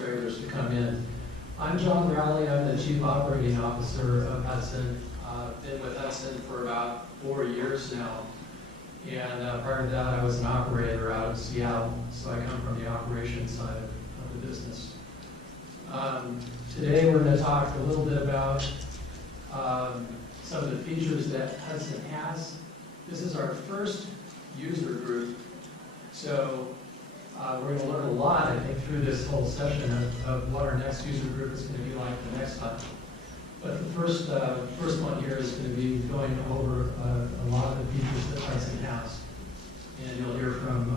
administrators to come in. I'm John Rowley. I'm the Chief Operating Officer of Hudson. Been with Hudson for about 4 years now. And prior to that, I was an operator out of Seattle, so I come from the operations side of the business. Today, we're going to talk a little bit about some of the features that Hudson has. This is our first user group, so we're going to learn a lot, I think, through this whole session of what our next user group is going to be like the next time. But the first one here is going to be going over a lot of the features that Hudson has. And you'll hear from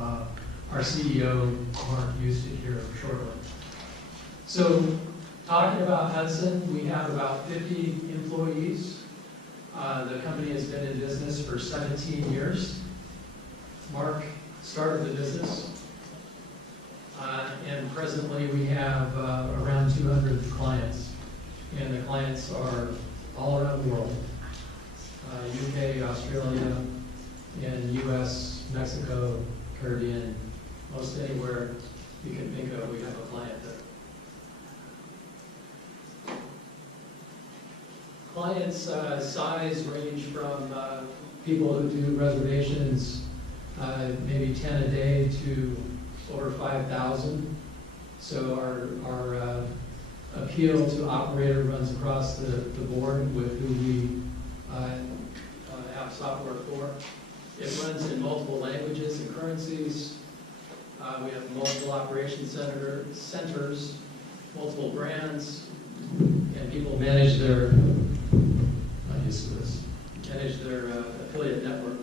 our CEO, Mark Ustik, here shortly. So, talking about Hudson, we have about 50 employees. The company has been in business for 17 years. Mark started the business. And presently we have around 200 clients. And the clients are all around the world. UK, Australia, and US, Mexico, Caribbean, most anywhere you can think of, we have a client there. Clients' size range from people who do reservations, maybe 10 a day, to over 5,000. So our appeal to operator runs across the board with who we have software for. It runs in multiple languages and currencies. We have multiple operation centers, multiple brands, and people manage their, not used to this, manage their affiliate network.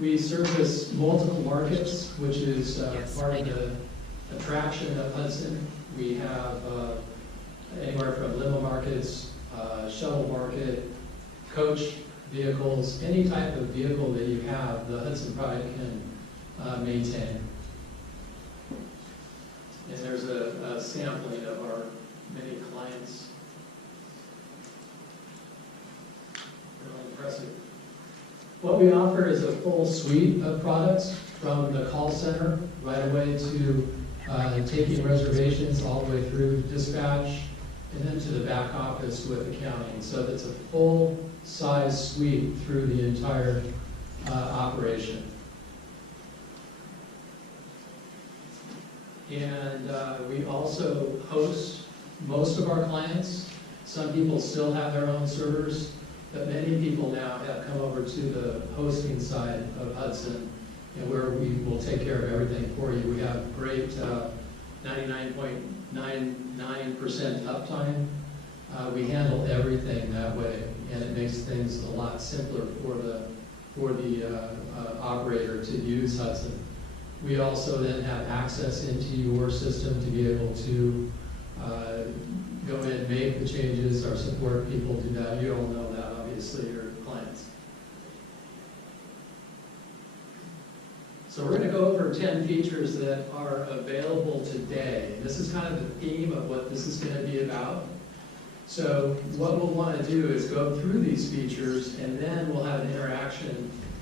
We service multiple markets, which is part of the attraction of Hudson. We have anywhere from limo markets, shuttle market, coach vehicles, any type of vehicle that you have, the Hudson product can maintain. And there's a sampling of our many clients. Really impressive. What we offer is a full suite of products, from the call center right away to taking reservations, all the way through dispatch, and then to the back office with accounting. So that's a full-size suite through the entire operation. And we also host most of our clients. Some people still have their own servers, but many people now have come over to the hosting side of Hudson, and where we will take care of everything for you. We have great 99.99% uptime. We handle everything that way, and it makes things a lot simpler for the operator to use Hudson. We also then have access into your system to be able to go in and make the changes. Our support people do that. You all know that, obviously, your clients. So we're going to go over 10 features that are available today. This is kind of the theme of what this is going to be about. So what we'll want to do is go through these features, and then we'll have an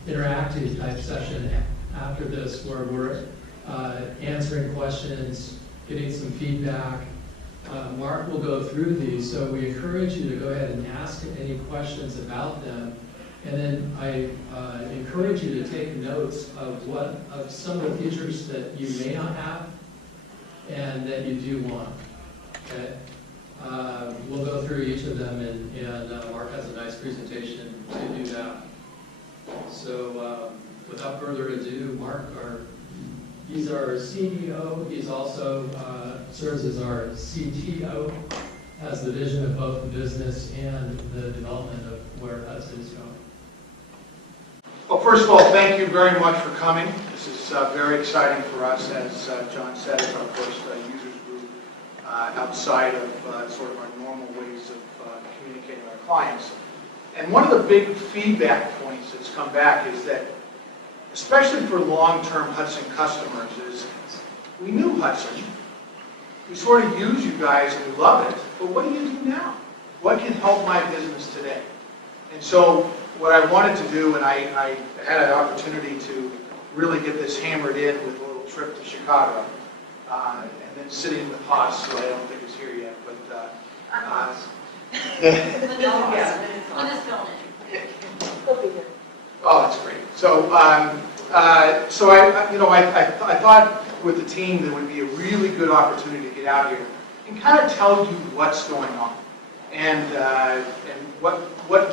interactive type session after this, where we're answering questions, getting some feedback. Mark will go through these, so we encourage you to go ahead and ask any questions about them. And then I encourage you to take notes of some of the features that you may not have and that you do want. Okay? We'll go through each of them, and Mark has a nice presentation to do that. So without further ado, Mark, he's our CEO. He's also serves as our CTO, has the vision of both the business and the development of where Hudson is going. Well, first of all, thank you very much for coming. This is very exciting for us. As John said, it's our first users group outside of sort of our normal ways of communicating with our clients. And one of the big feedback points that's come back is that, especially for long-term Hudson customers, is we knew Hudson, we sort of use you guys and we love it, but what do you do now? What can help my business today? And so what I wanted to do, and I had an opportunity to really get this hammered in with a little trip to Chicago, and then sitting with Haas, who I don't think is here yet, but When is filming? oh, that's great. So, so I thought with the team that would be a really good opportunity to get out here and kind of tell you what's going on and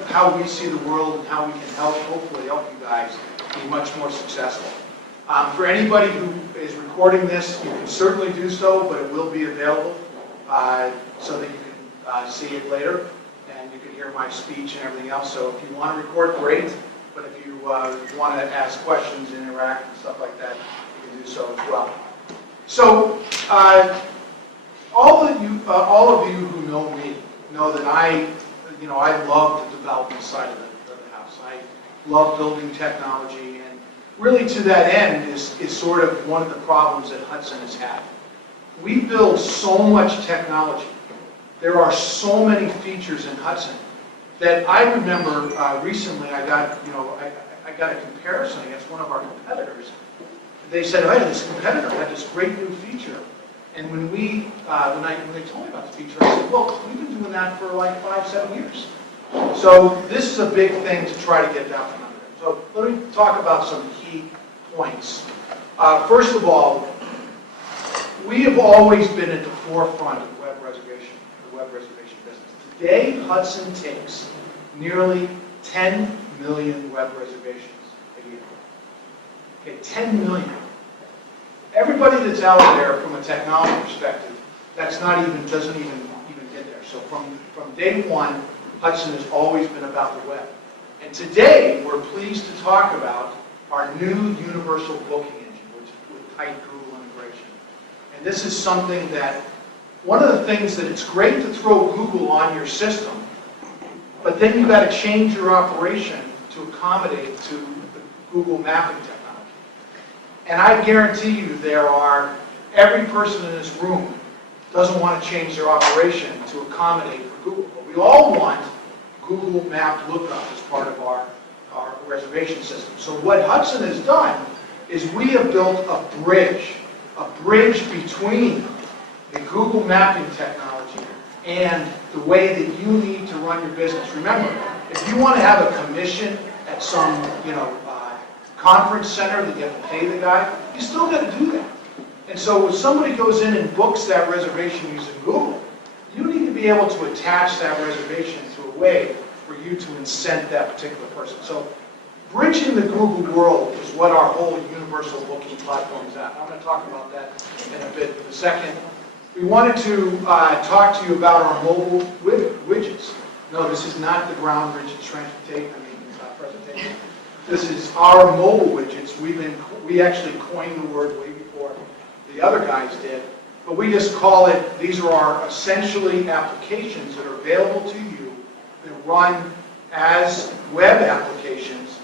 how we see the world and how we can hopefully help you guys be much more successful. For anybody who is recording this, you can certainly do so, but it will be available so that you can see it later and you can hear my speech and everything else. So if you want to record, great. But if you want to ask questions, interact, and stuff like that, you can do so as well. So all of you who know me know that I love the development side of the house. I love building technology, and really to that end is sort of one of the problems that Hudson has had. We build so much technology. There are so many features in Hudson that I remember recently I got a comparison against one of our competitors. They said, "Hey, this competitor had this great new feature," and when they told me about the feature, I said, "Well, we've been doing that for like 5-7 years." So this is a big thing to try to get that from under them. So let me talk about some key points. First of all, we have always been at the forefront of the web reservation business. Today, Hudson takes nearly 10 million web reservations a year. Okay, 10 million. Everybody that's out there from a technology perspective, doesn't even get there. So from day one, Hudson has always been about the web. And today, we're pleased to talk about our new universal booking engine, with tight Google integration. And this is something that, one of the things that it's great to throw Google on your system, but then you've got to change your operation to accommodate to the Google mapping technology. And I guarantee you every person in this room doesn't want to change their operation to accommodate for Google. But we all want Google Map lookup as part of our reservation system. So what Hudson has done is we have built a bridge between the Google mapping technology and the way that you need to run your business. Remember, if you want to have a commission at some conference center that you have to pay the guy, you still got to do that. And so when somebody goes in and books that reservation using Google, you need to be able to attach that reservation to a way for you to incent that particular person. So bridging the Google world is what our whole universal booking platform is at. I'm going to talk about that in a second. We wanted to talk to you about our mobile widgets. No, this is not the ground bridge presentation. This is our mobile widgets. We actually coined the word way before the other guys did, but we just call it, these are our essentially applications that are available to you that run as web applications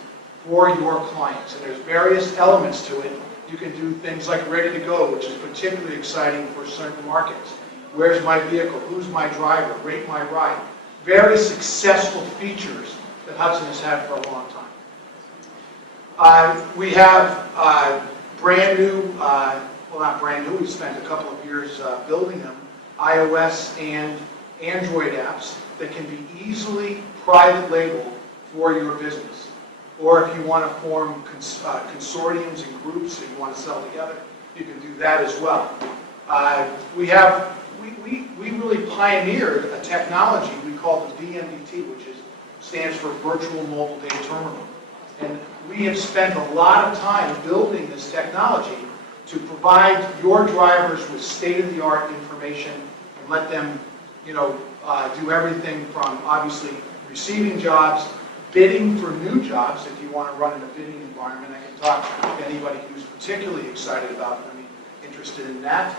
for your clients. And there's various elements to it. You can do things like ready to go, which is particularly exciting for certain markets. Where's my vehicle? Who's my driver? Rate my ride. Various successful features that Hudson has had for a long time. We have brand new, well not brand new, we spent a couple of years building them, iOS and Android apps that can be easily private labeled for your business. Or if you want to form consortiums and groups that you want to sell together, you can do that as well. We really pioneered a technology we call the VMDT, which stands for Virtual Mobile Data Terminal. And we have spent a lot of time building this technology to provide your drivers with state-of-the-art information and let them, do everything from obviously receiving jobs, bidding for new jobs. If you want to run in a bidding environment, I can talk to anybody who's particularly excited about interested in that.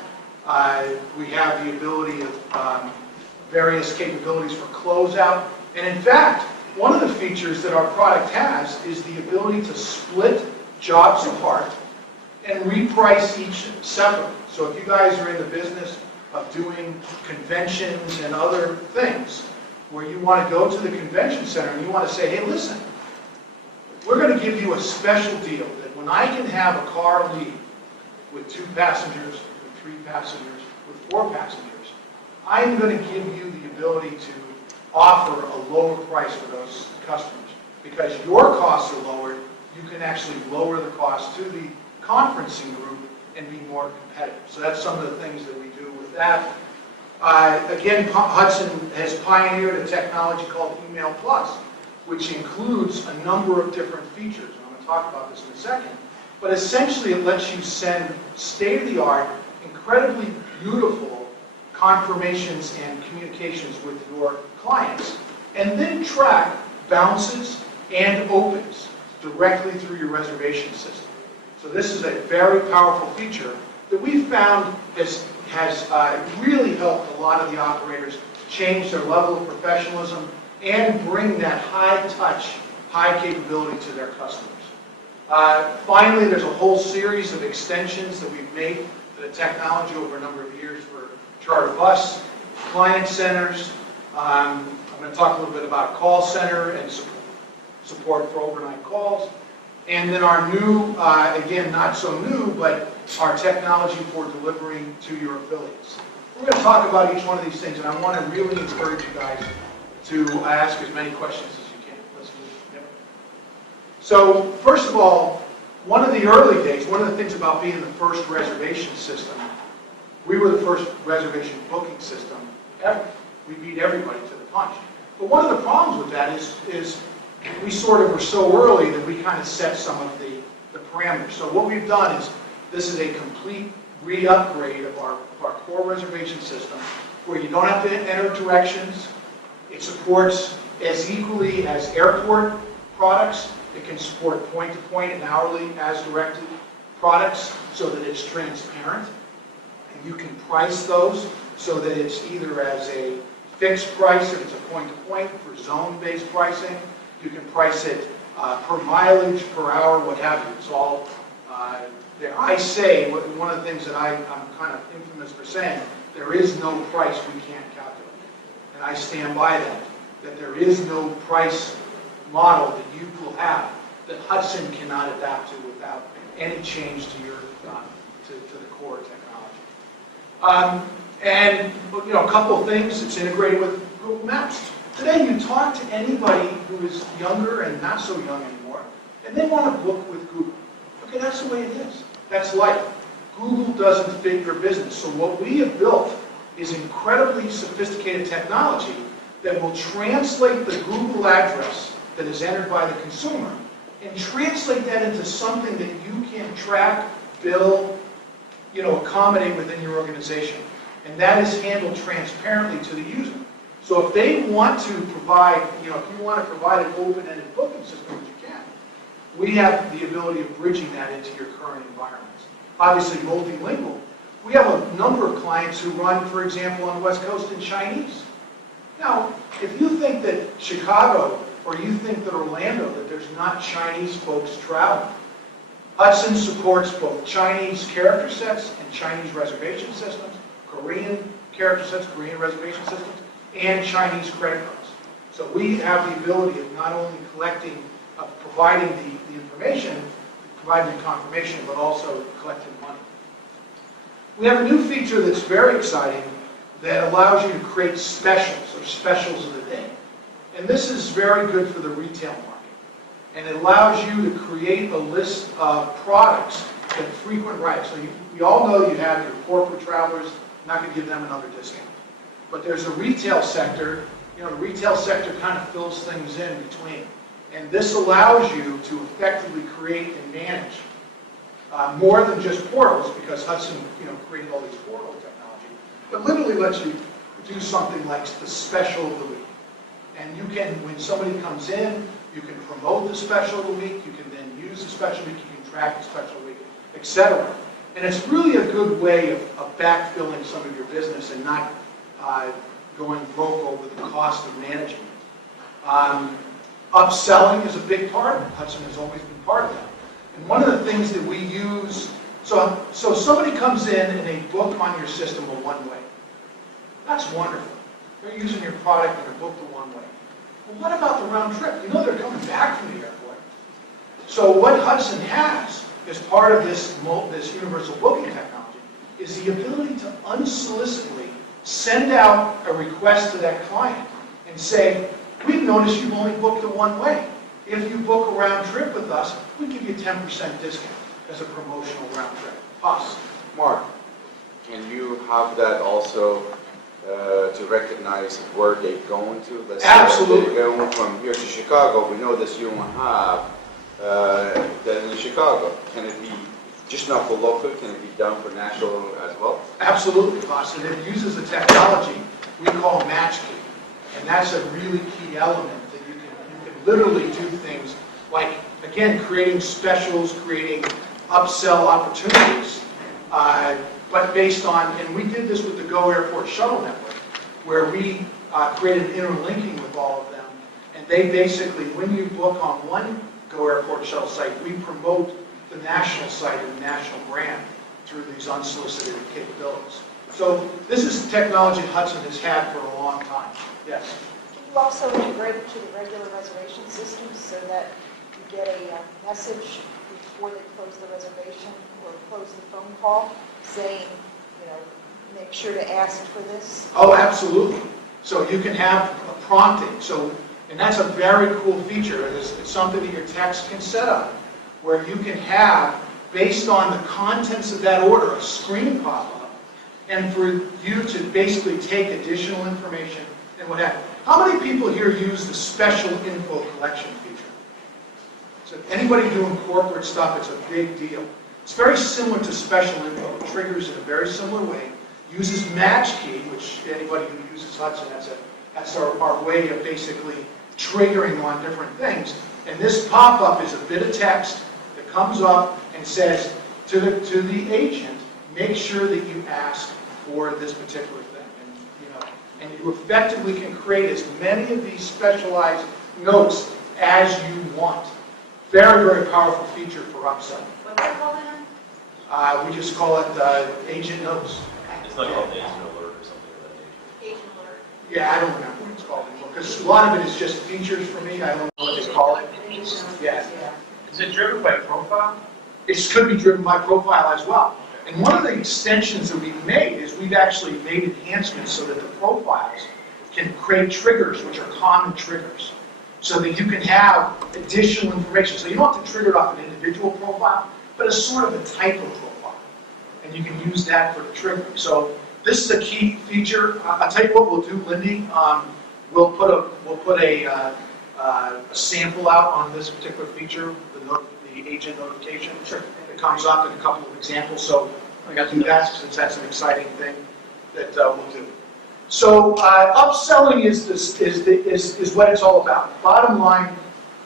We have the ability of various capabilities for closeout. And in fact, one of the features that our product has is the ability to split jobs apart and reprice each separately. So if you guys are in the business of doing conventions and other things, where you want to go to the convention center and you want to say, hey, listen, we're going to give you a special deal that when I can have a car leave with 2 passengers, with 3 passengers with 4 passengers, I'm going to give you the ability to offer a lower price for those customers. Because your costs are lowered, you can actually lower the cost to the conferencing group and be more competitive. So that's some of the things that we do with that. Again, Hudson has pioneered a technology called Email Plus, which includes a number of different features. And I'm going to talk about this in a second. But essentially, it lets you send state-of-the-art, incredibly beautiful confirmations and communications with your clients, and then track bounces and opens directly through your reservation system. So this is a very powerful feature that we found has really helped a lot of the operators change their level of professionalism and bring that high touch, high capability to their customers. Finally, there's a whole series of extensions that we've made to the technology over a number of years for charter bus, client centers. I'm going to talk a little bit about call center and support for overnight calls. And then our new, again, not so new, but our technology for delivering to your affiliates. We're going to talk about each one of these things, and I want to really encourage you guys to ask as many questions as you can. Let's move. Yep. So, first of all, one of the early days, one of the things about being the first reservation system, we were the first reservation booking system ever. We beat everybody to the punch. But one of the problems with that is we sort of were so early that we kind of set some of the parameters. So what we've done is, this is a complete re-upgrade of our core reservation system, where you don't have to enter directions. It supports as equally as airport products. It can support point-to-point and hourly as directed products so that it's transparent. And you can price those so that it's either as a fixed price if it's a point-to-point for zone-based pricing. You can price it per mileage, per hour, what have you. It's all there. I say, one of the things that I'm kind of infamous for saying, there is no price we can't calculate. And I stand by that there is no price model that you will have that Hudson cannot adapt to without any change to your to the core technology. And you know, a couple of things. It's integrated with Google Maps. Today, you talk to anybody who is younger and not so young anymore, and they want to book with Google. Okay, that's the way it is. That's life. Google doesn't fit your business. So what we have built is incredibly sophisticated technology that will translate the Google address that is entered by the consumer and translate that into something that you can track, bill, you know, accommodate within your organization. And that is handled transparently to the user. So if they want to provide, you know, if you want to provide an open-ended booking system, which you can, we have the ability of bridging that into your current environments. Obviously, multilingual. We have a number of clients who run, for example, on the West Coast in Chinese. Now, if you think that Chicago or you think that Orlando, that there's not Chinese folks traveling, Hudson supports both Chinese character sets and Chinese reservation systems, Korean character sets, Korean reservation systems, and Chinese credit cards. So we have the ability of not only providing the information, providing the confirmation, but also collecting money. We have a new feature that's very exciting that allows you to create specials, or specials of the day. And this is very good for the retail market. And it allows you to create a list of products that frequent riders. So we all know you have your corporate travelers, not going to give them another discount. But there's a retail sector, you know, the retail sector kind of fills things in between. And this allows you to effectively create and manage more than just portals, because Hudson, you know, created all these portal technology, but literally lets you do something like the special of the week. And you can, when somebody comes in, you can promote the special of the week, you can then use the special week, you can track the special week, etc. And it's really a good way of backfilling some of your business and not going broke over the cost of management. Upselling is a big part of it. Hudson has always been part of that. And one of the things that we use, so somebody comes in and they book on your system a one-way. That's wonderful. They're using your product and they're booked a one-way. Well, what about the round trip? You know they're coming back from the airport. So what Hudson has as part of this universal booking technology is the ability to unsolicitedly send out a request to that client and say, we've noticed you've only booked a one-way. If you book a round trip with us, we give you a 10% discount as a promotional round trip. Possible. Mark, can you have that also to recognize where they're going to? Let's Absolutely. say they're going from here to Chicago. We know that you don't have that in Chicago. Can it be just not for local? Can it be done for national as well? Absolutely, boss. And it uses a technology we call match key. And that's a really key element that you can literally do things like, again, creating specials, creating upsell opportunities, but based on, and we did this with the Go Airport Shuttle Network, where we created interlinking with all of them. And they basically, when you book on one Go Airport Shuttle site, we promote the national site and the national brand through these unsolicited capabilities. So this is technology Hudson has had for a long time. Yes? Can you also integrate it to the regular reservation system so that you get a message before they close the reservation or close the phone call saying, make sure to ask for this? Oh, absolutely. So you can have a prompting. So, and that's a very cool feature. It's something that your text can set up, where you can have, based on the contents of that order, a screen pop up, and for you to basically take additional information and what have you. How many people here use the special info collection feature? So anybody doing corporate stuff, it's a big deal. It's very similar to special info. It triggers in a very similar way. Uses match key, which anybody who uses Hudson, that's our way of basically triggering on different things. And this pop-up is a bit of text that comes up and says to the agent, make sure that you ask for this particular thing. And you effectively can create as many of these specialized notes as you want. Very, very powerful feature for upselling. What's it called again? We just call it agent notes. It's not called agent alert or something of that nature. Agent alert. Yeah, I don't remember what it's called anymore, because a lot of it is just features for me. I don't know what they call it. Yeah. Is it driven by profile? It could be driven by profile as well. And one of the extensions that we've made is we've actually made enhancements so that the profiles can create triggers, which are common triggers, so that you can have additional information. So you don't have to trigger it off an individual profile, but a sort of a type of profile. And you can use that for the triggering. So this is a key feature. I'll tell you what we'll do, Lindy. We'll put a sample out on this particular feature, the agent notification. Sure. It comes up in a couple of examples. So I got to do that since that's an exciting thing that we'll do. So upselling is what it's all about. Bottom line,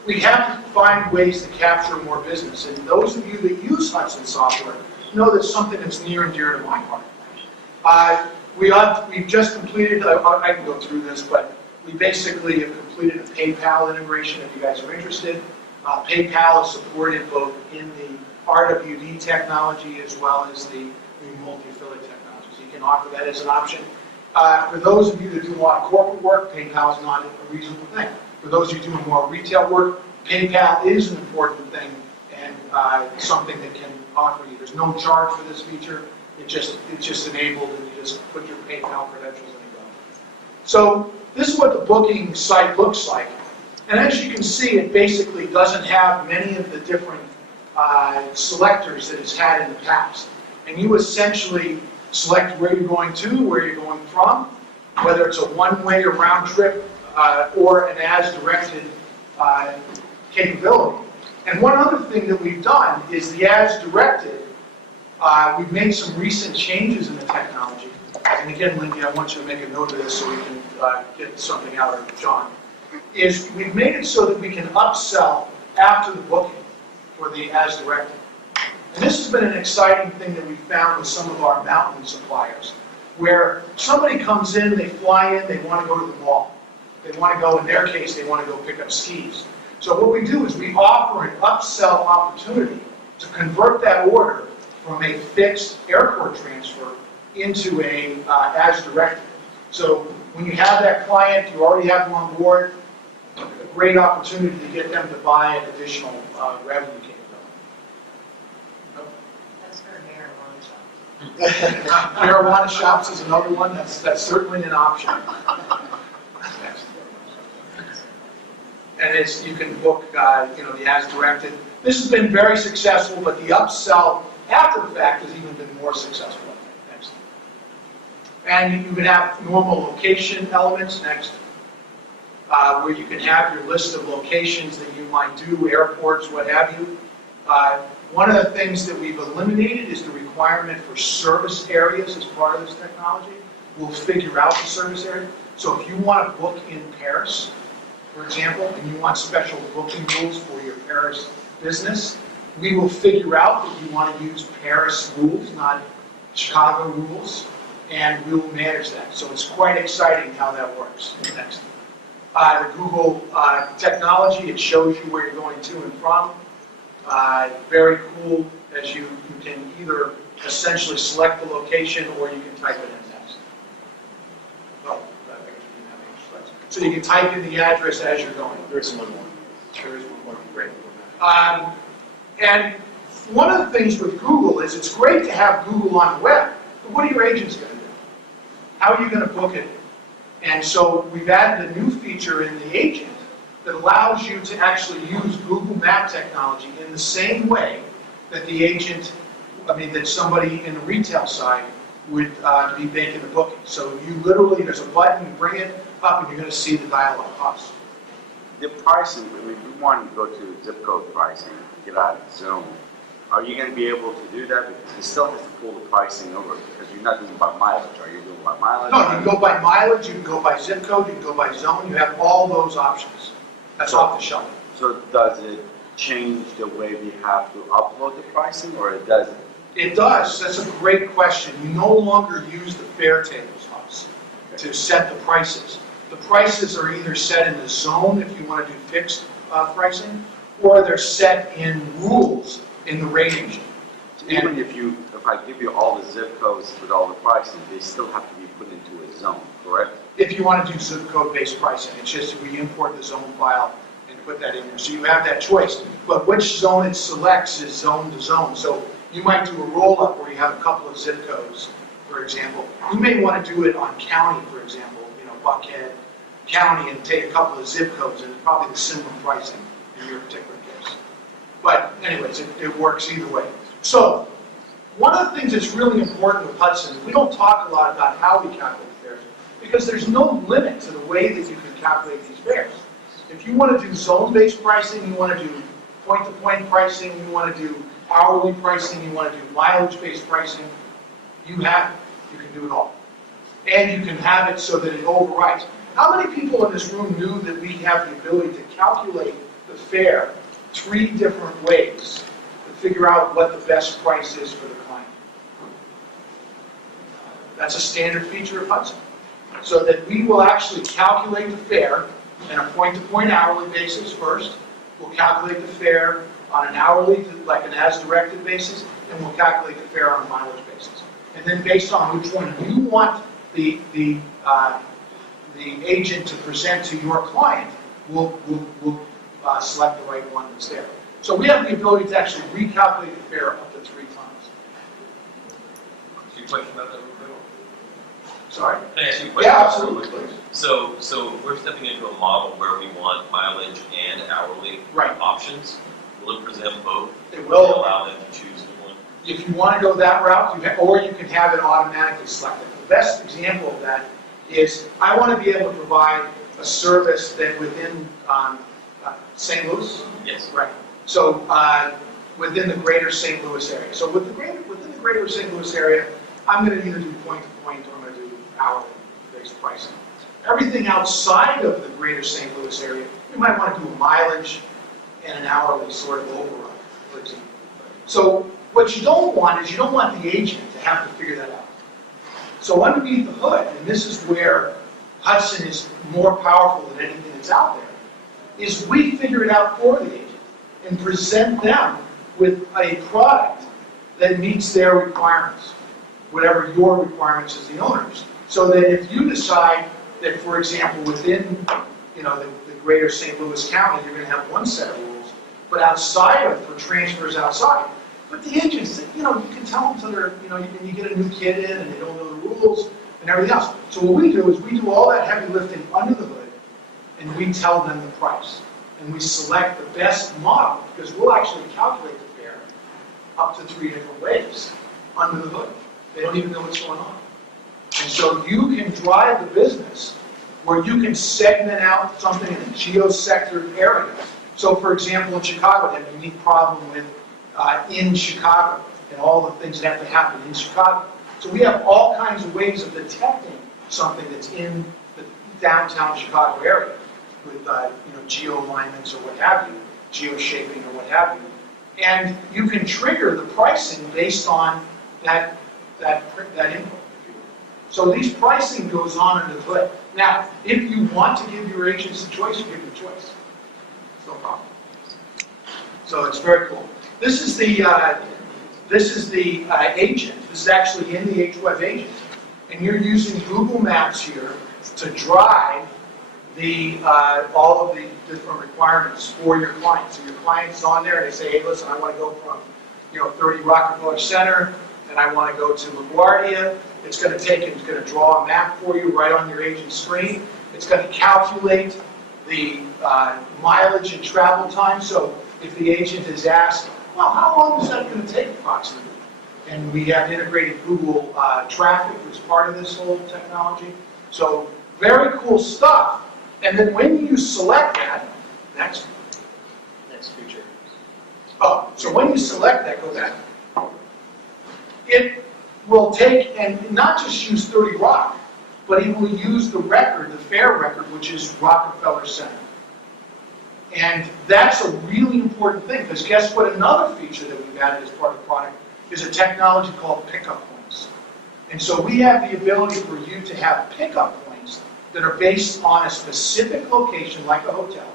we have to find ways to capture more business. And those of you that use Hudson software know that's something that's near and dear to my heart. We've just completed, I can go through this, but we basically have completed a PayPal integration if you guys are interested. PayPal is supported both in the RWD technology as well as the multi-affiliate technology. So you can offer that as an option. For those of you that do a lot of corporate work, PayPal is not a reasonable thing. For those of you doing more retail work, PayPal is an important thing and something that can offer you. There's no charge for this feature. It's just enabled, and you just put your PayPal credentials in and go. So this is what the booking site looks like. And as you can see, it basically doesn't have many of the different selectors that it's had in the past. And you essentially select where you're going to, where you're going from, whether it's a one-way or round trip or an as-directed capability. And one other thing that we've done is the as-directed. We've made some recent changes in the technology. And again, Lindy, I want you to make a note of this so we can get something out of John. Is we've made it so that we can upsell after the booking for the as-directed. And this has been an exciting thing that we found with some of our mountain suppliers, where somebody comes in, they fly in, they want to go to the mall. They want to go, in their case, they want to go pick up skis. So what we do is we offer an upsell opportunity to convert that order from a fixed airport transfer into a as-directed. So when you have that client, you already have them on board, a great opportunity to get them to buy an additional revenue capability. That's for mayor Marijuana shops is another one, that's certainly an option. And you can book, the as directed. This has been very successful, but the upsell after the fact has even been more successful. Next. And you can have normal location elements, next, where you can have your list of locations that you might do, airports, what have you. One of the things that we've eliminated is the requirement for service areas as part of this technology. We'll figure out the service area. So if you want to book in Paris, for example, and you want special booking rules for your Paris business, we will figure out that you want to use Paris rules, not Chicago rules, and we'll manage that. So it's quite exciting how that works. Next. The Google technology, it shows you where you're going to and from. Very cool, as you can either essentially select the location or you can type it in text. Well, I guess we didn't have any slides. So you can type in the address as you're going. There is one more. There is one more, great. And one of the things with Google is it's great to have Google on the web, but what are your agents going to do? How are you going to book it? And so we've added a new feature in the agent that allows you to actually use Google Map technology in the same way that the agent, that somebody in the retail side would be making the booking. So you literally, there's a button, you bring it up, and you're going to see the dialogue box. The pricing, we want to go to zip code pricing, get out of the zone. Are you going to be able to do that? Because you still have to pull the pricing over, because you're not doing by mileage. Are you doing by mileage? No, you can go by mileage, you can go by zip code, you can go by zone, you have all those options. That's off the shelf. So does it change the way we have to upload the pricing, or it doesn't? It does. That's a great question. You no longer use the fare tables, Hudson, to set the prices. The prices are either set in the zone if you want to do fixed pricing, or they're set in rules in the rate engine. So even if I give you all the zip codes with all the pricing, they still have to be put into a zone, correct? If you want to do zip code-based pricing, it's just we import the zone file and put that in there. So you have that choice. But which zone it selects is zone to zone. So you might do a roll-up where you have a couple of zip codes, for example. You may want to do it on county, for example, Buckhead County, and take a couple of zip codes, and it's probably the similar pricing in your particular case. But anyways, it works either way. So one of the things that's really important with Hudson, we don't talk a lot about how we calculate fares, because there's no limit to the way that you can calculate these fares. If you want to do zone-based pricing, you want to do point-to-point pricing, you want to do hourly pricing, you want to do mileage-based pricing, you can do it all. And you can have it so that it overrides. How many people in this room knew that we have the ability to calculate the fare 3 different ways to figure out what the best price is for the client? That's a standard feature of Hudson. So that we will actually calculate the fare on a point-to-point hourly basis first. We'll calculate the fare on an hourly, like an as-directed basis, and we'll calculate the fare on a mileage basis. And then based on which one you want the agent to present to your client, we'll select the right one that's there. So we have the ability to actually recalculate the fare up to 3 times. Can you question about that real quick? Sorry? Can I ask you a question? Yeah, absolutely, please. So we're stepping into a model where we want mileage and hourly Right. options. Will it present both? It Will will. allow them to choose one? If you want to go that route, or you can have it automatically selected. The best example of that is I want to be able to provide a service that within St. Louis. Yes. Right. So within the greater St. Louis area. So within the greater St. Louis area, I'm going to either do point-to-point or I'm going to do hourly-based pricing. Everything outside of the greater St. Louis area, we might want to do a mileage and an hourly sort of override, for example. So what you don't want is you don't want the agent to have to figure that out. So underneath the hood, and this is where Hudson is more powerful than anything that's out there, is we figure it out for the agent and present them with a product that meets their requirements, whatever your requirements as the owners. So that if you decide that, for example, within the greater St. Louis County, you're going to have one set of rules, but outside of, for transfers outside, But the agents, you can tell them to their, when you get a new kid in and they don't know the rules and everything else. So what we do is we do all that heavy lifting under the hood, and we tell them the price. And we select the best model, because we'll actually calculate the fare up to 3 different ways under the hood. They don't even know what's going on. And so you can drive the business where you can segment out something in a geo-sectored area. So for example, in Chicago, they have a unique problem with in Chicago and all the things that have to happen in Chicago. So we have all kinds of ways of detecting something that's in the downtown Chicago area with geo-alignments or what have you, geo-shaping or what have you. And you can trigger the pricing based on that input. So these pricing goes on under the hood. Now, if you want to give your agents a choice, you give them a choice. It's no problem. So it's very cool. This is the agent. This is actually in the HWeb agent, and you're using Google Maps here to drive all of the different requirements for your client. So your client's on there, and they say, hey, listen, I want to go from 30 Rockefeller Center, and I want to go to LaGuardia. It's going to draw a map for you right on your agent's screen. It's going to calculate the mileage and travel time. So if the agent is asked, well, how long is that going to take approximately? And we have integrated Google Traffic as part of this whole technology. So very cool stuff. And then when you select that, next feature. Oh, so when you select that, go back. It will take and not just use 30 Rock, but it will use the record, the fare record, which is Rockefeller Center. And that's a really important thing, because guess what? Another feature that we've added as part of the product is a technology called pickup points. And so we have the ability for you to have pickup points that are based on a specific location, like a hotel,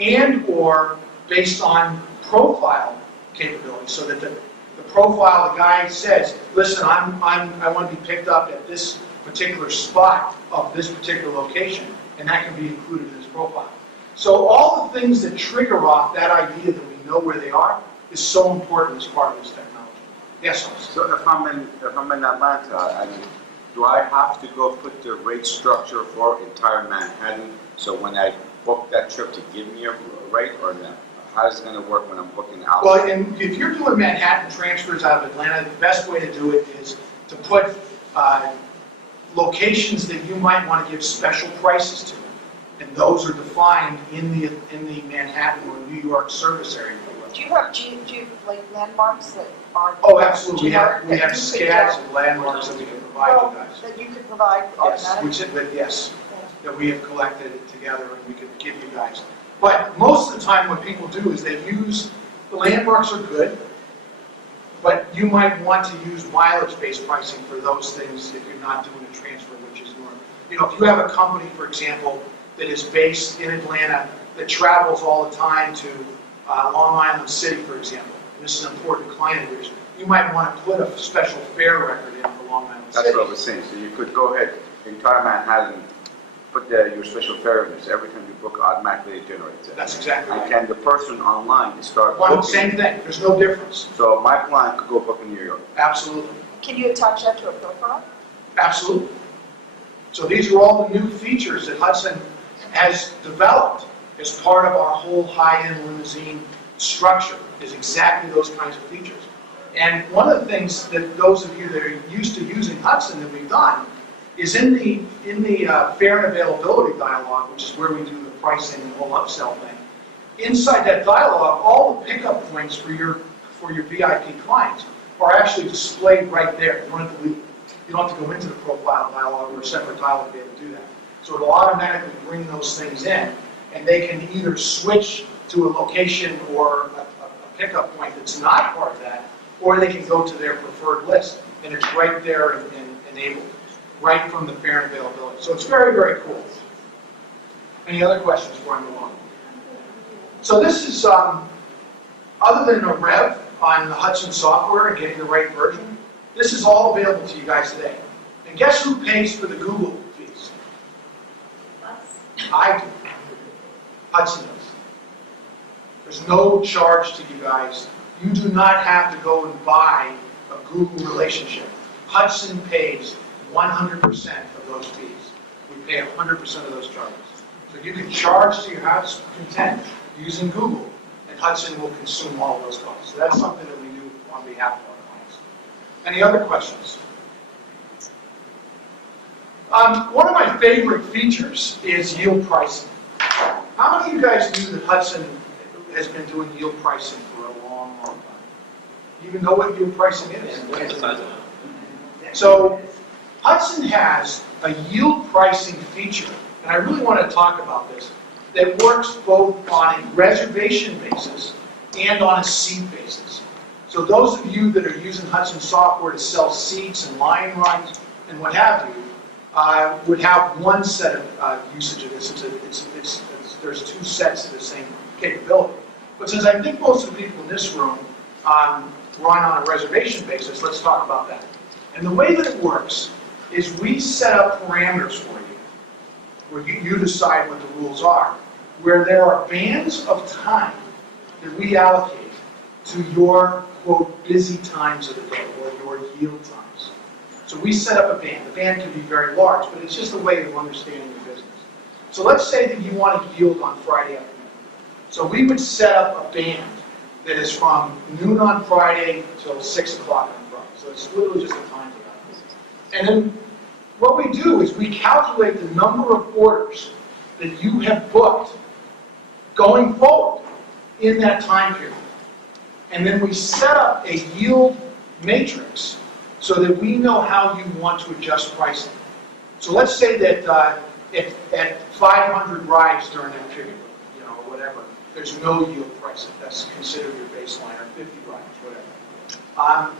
and or based on profile capability, so that the profile, the guy says, listen, I want to be picked up at this particular spot of this particular location, and that can be included in his profile. So all the things that trigger off that idea that we know where they are is so important as part of this technology. Yes, sir. So if I'm in Atlanta, do I have to go put the rate structure for entire Manhattan? So when I book that trip, to give me a rate, or no? How's it going to work when I'm booking out? Well, and if you're doing Manhattan transfers out of Atlanta, the best way to do it is to put locations that you might want to give special prices to. And those are defined in the Manhattan or New York service area. Do you have like landmarks that are? Oh, absolutely. We have generic scads and landmarks that we can provide you guys. That you could provide Yes, automatically? that we have collected together and we could give you guys. But most of the time what people do is they use, the landmarks are good, but you might want to use mileage-based pricing for those things if you're not doing a transfer, which is normal. If you have a company, for example, that is based in Atlanta that travels all the time to Long Island City, for example, and this is an important client of yours, you might want to put a special fare record in for Long Island City. That's what I was saying. So you could go ahead, entire Manhattan, put your special fare in there. So every time you book, automatically it generates it. That's exactly right. And can the person online start One, booking? same thing. There's no difference. So my client could go book in New York. Absolutely. Can you attach that to a profile? Absolutely. So these are all the new features that Hudson has developed as part of our whole high-end limousine structure, is exactly those kinds of features. And one of the things that those of you that are used to using Hudson that we've done is in the fare and availability dialogue, which is where we do the pricing and the whole upsell thing. Inside that dialogue, all the pickup points for your VIP clients are actually displayed right there. You don't have to go into the profile dialogue or a separate dialogue to be able to do that. So it'll automatically bring those things in, and they can either switch to a location or a pickup point that's not part of that, or they can go to their preferred list, and it's right there and enabled, right from the fare and availability. So it's very, very cool. Any other questions before I move on? So this is, other than a rev on the Hudson software and getting the right version, this is all available to you guys today. And guess who pays for the Google fees? I do. Hudson does. There's no charge to you guys You do not have to go and buy a Google relationship. Hudson pays 100% of those fees. We pay 100% of those charges. So you can charge to your heart's content using Google, and Hudson will consume all of those costs. So that's something that we do on behalf of our clients. Any other questions? One of my favorite features is yield pricing. How many of you guys knew that Hudson has been doing yield pricing for a long, long time? You even know what yield pricing is? So Hudson has a yield pricing feature, and I really want to talk about this, that works both on a reservation basis and on a seat basis. So those of you that are using Hudson software to sell seats and line rides and what have you, would have one set of usage of this. There's two sets of the same capability. But since I think most of the people in this room run on a reservation basis, let's talk about that. And the way that it works is we set up parameters for you, where you decide what the rules are, where there are bands of time that we allocate to your, quote, busy times of the day, or your yield times. So we set up a band. The band can be very large, but it's just a way of understanding the business. So let's say that you want to yield on Friday afternoon. So we would set up a band that is from noon on Friday till 6 o'clock on Friday. So it's literally just a time for that. And then what we do is we calculate the number of orders that you have booked going forward in that time period. And then we set up a yield matrix so that we know how you want to adjust pricing. So let's say that at 500 rides during that period, or whatever, there's no yield pricing. That's considered your baseline, or 50 rides, whatever.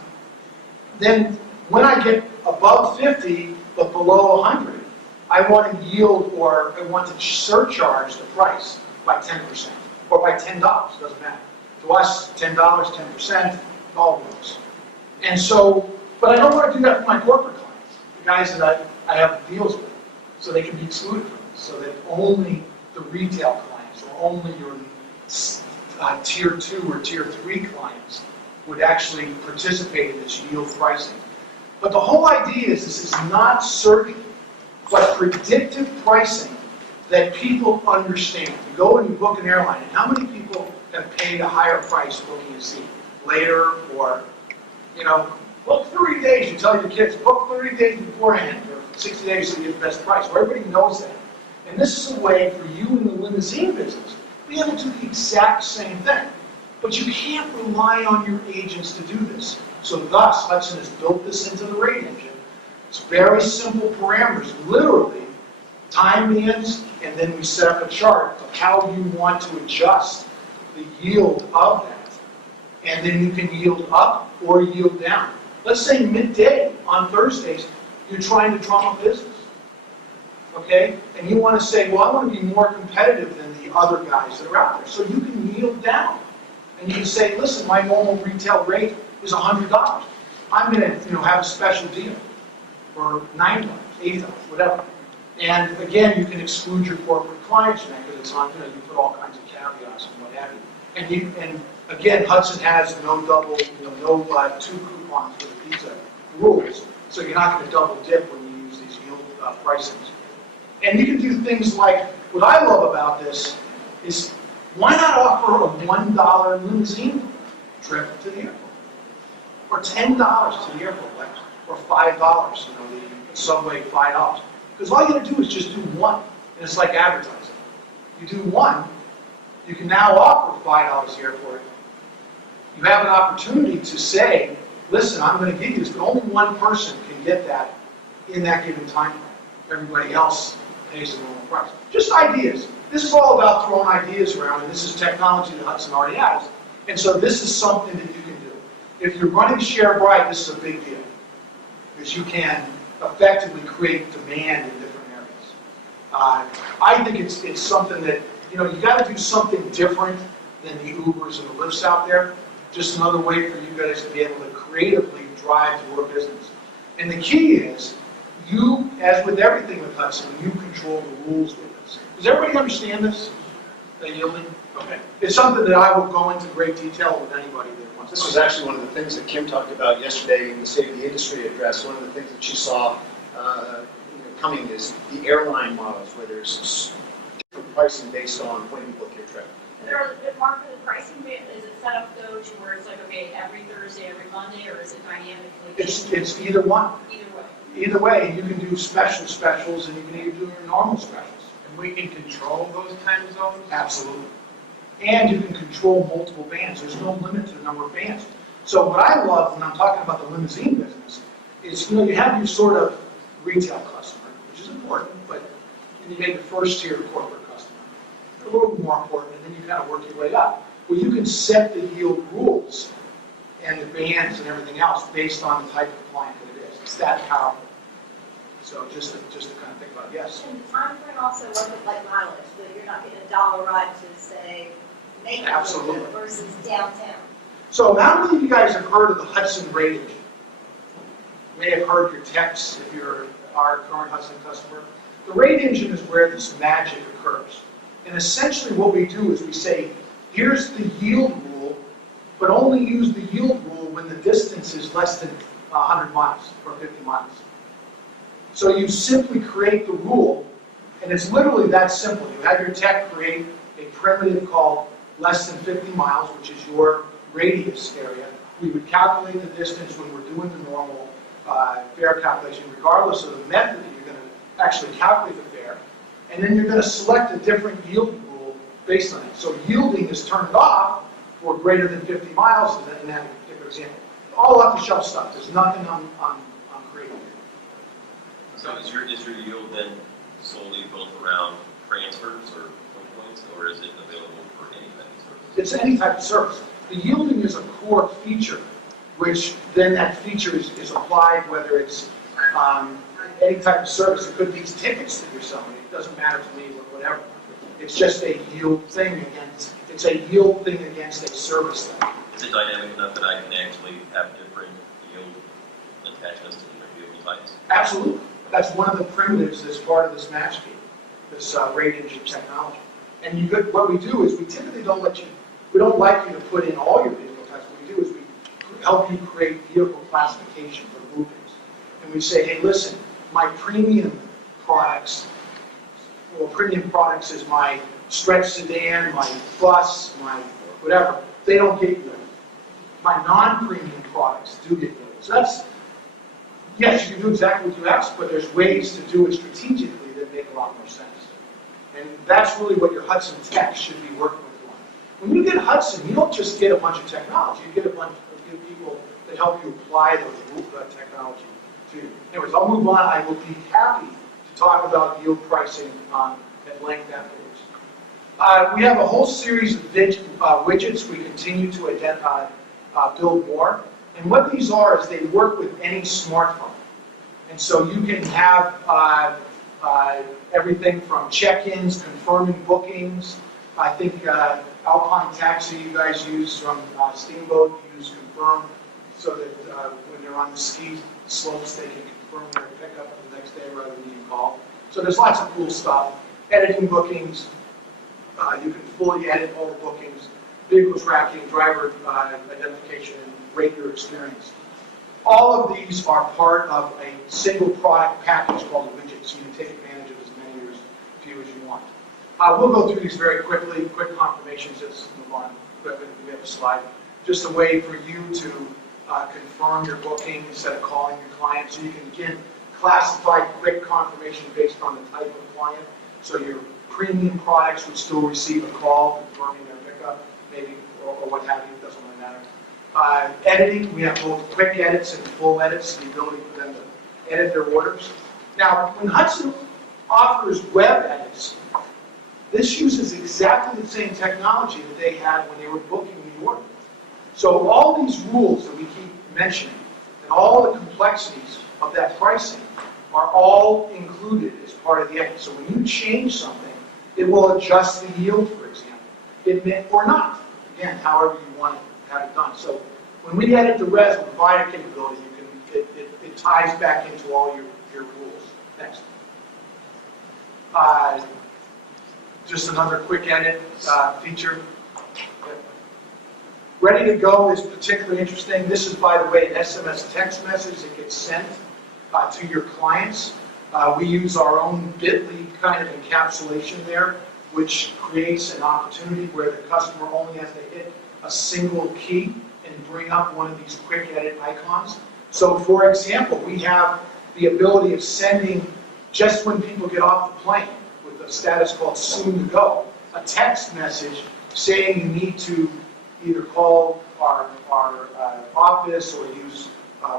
Then when I get above 50 but below 100, I want to yield, or I want to surcharge the price by 10% or by $10. Doesn't matter. To us, $10, 10%, all works. And so, but I don't want to do that for my corporate clients, the guys that I have deals with, so they can be excluded from this, so that only the retail clients or only your tier 2 or tier 3 clients would actually participate in this yield pricing. But the whole idea is this is not surging, but predictive pricing that people understand. You go and you book an airline, and how many people have paid a higher price booking a seat later, or, book 30 days. You tell your kids, book 30 days beforehand, or 60 days so you get the best price. Well, everybody knows that. And this is a way for you in the limousine business to be able to do the exact same thing. But you can't rely on your agents to do this. So thus, Hudson has built this into the rate engine. It's very simple parameters, literally time bands, and then we set up a chart of how you want to adjust the yield of that. And then you can yield up or yield down. Let's say midday on Thursdays, you're trying to drum up business. Okay? And you want to say, well, I want to be more competitive than the other guys that are out there. So you can yield down. And you can say, listen, my normal retail rate is $100. I'm going to have a special deal for $9, $8, whatever. And again, you can exclude your corporate clients from that because it's on, you put all kinds of caveats and what have you. And again, Hudson has no double, no 2 coupons for the pizza rules. So you're not going to double dip when you use these yield pricings. And you can do things like, what I love about this is, why not offer a $1 limousine trip to the airport? Or $10 to the airport, or $5, the subway $5. Because all you got to do is just do one, and it's like advertising. You do one, you can now offer $5 to the airport. You have an opportunity to say, listen, I'm going to give you this, but only one person can get that in that given time frame. Everybody else pays the normal price. Just ideas. This is all about throwing ideas around, and this is technology that Hudson already has. And so this is something that you can do. If you're running share bride, this is a big deal, because you can effectively create demand in different areas. I think it's something that, you got to do something different than the Ubers and the Lyfts out there. Just another way for you guys to be able to creatively drive your business. And the key is, you, as with everything with Hudson, you control the rules with this. Does everybody understand this? The yielding? Okay. It's something that I will go into great detail with anybody that wants This was actually one of the things that Kim talked about yesterday in the State of the Industry address. One of the things that she saw coming is the airline models, where there's different pricing based on when you book your trip. Mark, for the pricing, is it set up though to where it's like, okay, every Thursday, every Monday, or is it dynamically? It's either one. Either way. Either way, you can do specials, and you can even do your normal specials. And we can control those time zones? Absolutely. And you can control multiple bands. There's no limit to the number of bands. So what I love when I'm talking about the limousine business is, you have your sort of retail customer, which is important, but you get your first tier corporate customer, a little more important, and then you kind of work your way up. Well, you can set the yield rules and the bands and everything else based on the type of client that it is. It's that powerful. So just to kind of think about, yes. And the time frame also wasn't like mileage, that you're not getting a dollar ride to, say, Macon Absolutely. versus downtown. So how many of you guys have heard of the Hudson rate engine? You may have heard your text if you're our current Hudson customer. The rate engine is where this magic occurs. And essentially what we do is we say, here's the yield rule, but only use the yield rule when the distance is less than 100 miles or 50 miles. So you simply create the rule, and it's literally that simple. You have your tech create a primitive called less than 50 miles, which is your radius area. We would calculate the distance when we're doing the normal fare calculation, regardless of the method that you're going to actually calculate the fare. And then you're going to select a different yield rule based on it. So yielding is turned off for greater than 50 miles in that particular example. All off-the-shelf stuff. There's nothing on creative. So is your yield then solely built around transfers or points, or is it available for any type of service? It's any type of service. The yielding is a core feature, which then that feature is applied whether it's any type of service. It could be tickets that you're selling. It doesn't matter to me, whatever. It's just a yield thing against. It's a yield thing against a service thing. Is it dynamic enough that I can actually have different yield attachments to different vehicle types? Absolutely. That's one of the primitives that's part of this match key, this rate engine technology. And what we do is we typically don't like you to put in all your vehicle types. What we do is we help you create vehicle classification for groupings. And we say, hey, listen, my premium products, well, premium products is my stretch sedan, my bus, my whatever, they don't get you. My non-premium products do get you. So that's, yes, you can do exactly what you asked, but there's ways to do it strategically that make a lot more sense. And that's really what your Hudson tech should be working with on. When you get Hudson, you don't just get a bunch of technology, you get a bunch of people that help you apply those technology to you. Anyways, I'll move on. I will be happy to talk about yield pricing at length afterwards. We have a whole series of widgets. We continue to build more. And what these are is they work with any smartphone. And so you can have everything from check-ins, confirming bookings. I think Alpine Taxi you guys use from Steamboat, you use Confirm, so that when they're on the ski slopes, they can confirm their pickup the next day rather than being called. So there's lots of cool stuff. Editing bookings, you can fully edit all the bookings, vehicle tracking, driver identification, and rate your experience. All of these are part of a single product package called a widget, so you can take advantage of as many or as few as you want. We'll go through these very quickly, quick confirmations, let's move on. We have a slide. Just a way for you to confirm your booking instead of calling your client, so you can, again, classify quick confirmation based on the type of client. So your premium products would still receive a call confirming their pickup, maybe, or what have you, it doesn't really matter. Editing, we have both quick edits and full edits, the ability for them to edit their orders. Now, when Hudson offers web edits, this uses exactly the same technology that they had when they were booking the order. So all these rules that we keep mentioning, and all the complexities of that pricing are all included as part of the edit. So when you change something, it will adjust the yield, for example. It may, or not. Again, however you want to have it done. So when we edit the res with provider capability, you can, it ties back into all your rules. Next. Just another quick edit feature. Ready to go is particularly interesting. This is, by the way, an SMS text message that gets sent to your clients. We use our own bit.ly kind of encapsulation there, which creates an opportunity where the customer only has to hit a single key and bring up one of these quick edit icons. So for example, we have the ability of sending, just when people get off the plane, with a status called soon to go, a text message saying you need to either call our office or use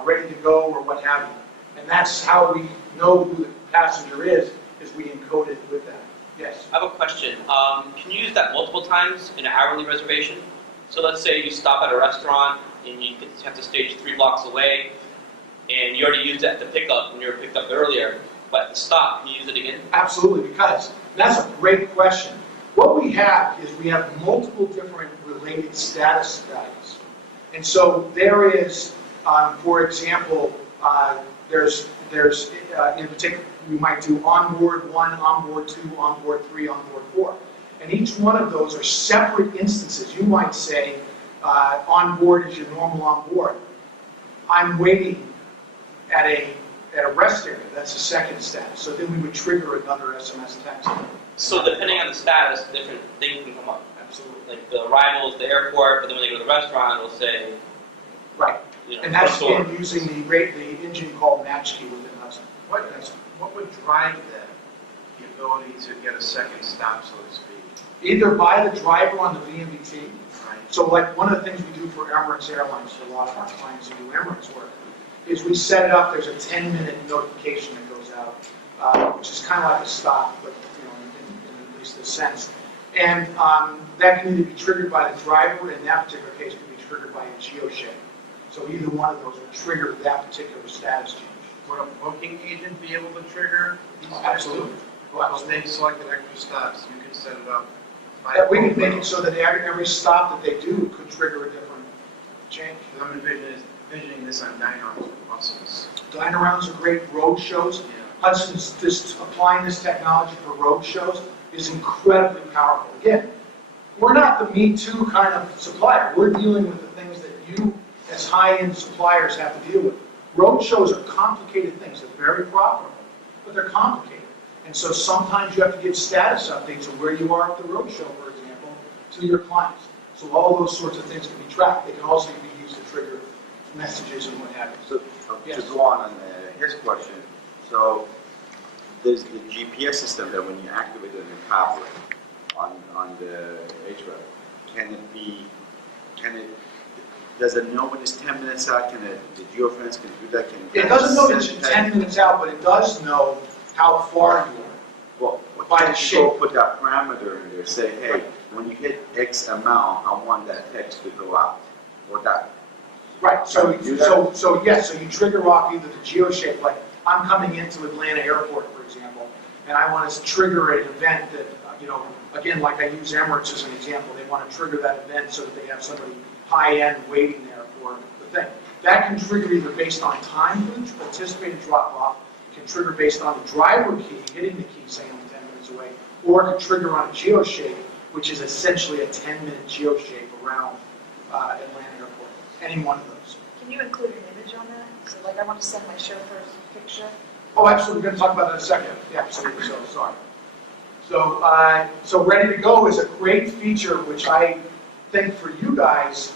ready to go or what have you. And that's how we know who the passenger is we encode it with that. Yes? I have a question. Can you use that multiple times in an hourly reservation? So let's say you stop at a restaurant and you have to stage 3 blocks away, and you already used it at the pickup when you were picked up earlier, but at the stop, can you use it again? Absolutely, because that's a great question. What we have is we have multiple different related status values. And so there is, for example, there's in particular, we might do onboard 1, onboard 2, onboard 3, onboard 4. And each one of those are separate instances. You might say, onboard is your normal onboard. I'm waiting at a rest area. That's the second status. So then we would trigger another SMS text. So depending on the status, different things can come up. Absolutely. Like the arrival is the airport, but then when they go to the restaurant, it'll say, Right. you know, And that's front door. again using the engine called match key within Hudson. What would drive that? The ability to get a second stop, so to speak? Either by the driver on the VMBT. Right. So like one of the things we do for Emirates Airlines, for a lot of our clients who do Emirates work, is we set it up, there's a 10-minute notification that goes out, which is kind of like a stop, but in at least a sense. And that can either be triggered by the driver, in that particular case, it can be triggered by a geo-shape. So either one of those will trigger that particular status change. Would a booking agent be able to trigger these Oh, guys absolutely. too? Oh, Well, absolutely. they selected extra stops, you can set it up. Yeah, we can make it so that every stop that they do could trigger a different change. I'm envisioning this on dine-ons with buses. Dine-arounds are great, road shows. Hudson's applying this technology for road shows is incredibly powerful. Again, we're not the Me Too kind of supplier. We're dealing with the things that you, as high-end suppliers, have to deal with. Road shows are complicated things. They're very profitable, but they're complicated. And so sometimes you have to give status updates of where you are at the road show, for example, to your clients. So all those sorts of things can be tracked. They can also be used to trigger messages and what have you. So Yes. to go on his question, so there's the GPS system that when you activate it in your tablet on the HVAC, does it know when it's 10 minutes out? The geofence can do that? It doesn't know that you're 10 minutes out, but it does know how far you are. Well, by the you shape. go put that parameter in there, say, hey, when you hit X amount, I want that text to go out, or that. Right, so Do that? so yes, so you trigger off either the geo-shape, like I'm coming into Atlanta Airport, for example, and I want to trigger an event that, again, like I use Emirates as an example, they want to trigger that event so that they have somebody high-end waiting there for the thing. That can trigger either based on time for the anticipated drop-off, can trigger based on the driver key, hitting the key, saying I'm 10 minutes away, or it can trigger on a geo-shape, which is essentially a 10-minute geo-shape around Atlanta Airport. Any one of those. Can you include an image on that? So like I want to send my chauffeur's picture. Oh, absolutely. We're going to talk about that in a second. Yeah, absolutely. So, sorry. So Ready to Go is a great feature, which I think for you guys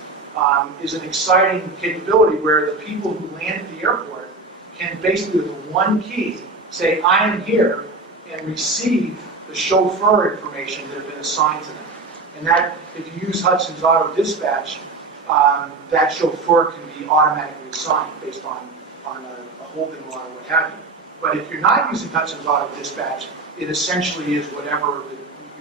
is an exciting capability where the people who land at the airport can basically, with one key, say, I am here, and receive the chauffeur information that have been assigned to them. And that, if you use Hudson's Auto Dispatch, that chauffeur can be automatically assigned based on a holding line or what have you. But if you're not using Hudson's Auto Dispatch, it essentially is whatever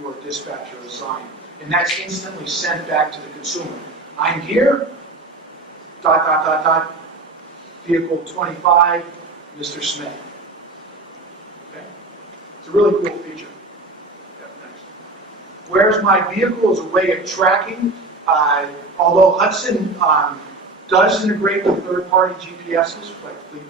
your dispatcher assigned. And that's instantly sent back to the consumer. I'm here, ... vehicle 25, Mr. Smith. Okay? It's a really cool feature. Next. Where's my vehicle is a way of tracking. Although Hudson does integrate with third-party GPSs, like Fleet,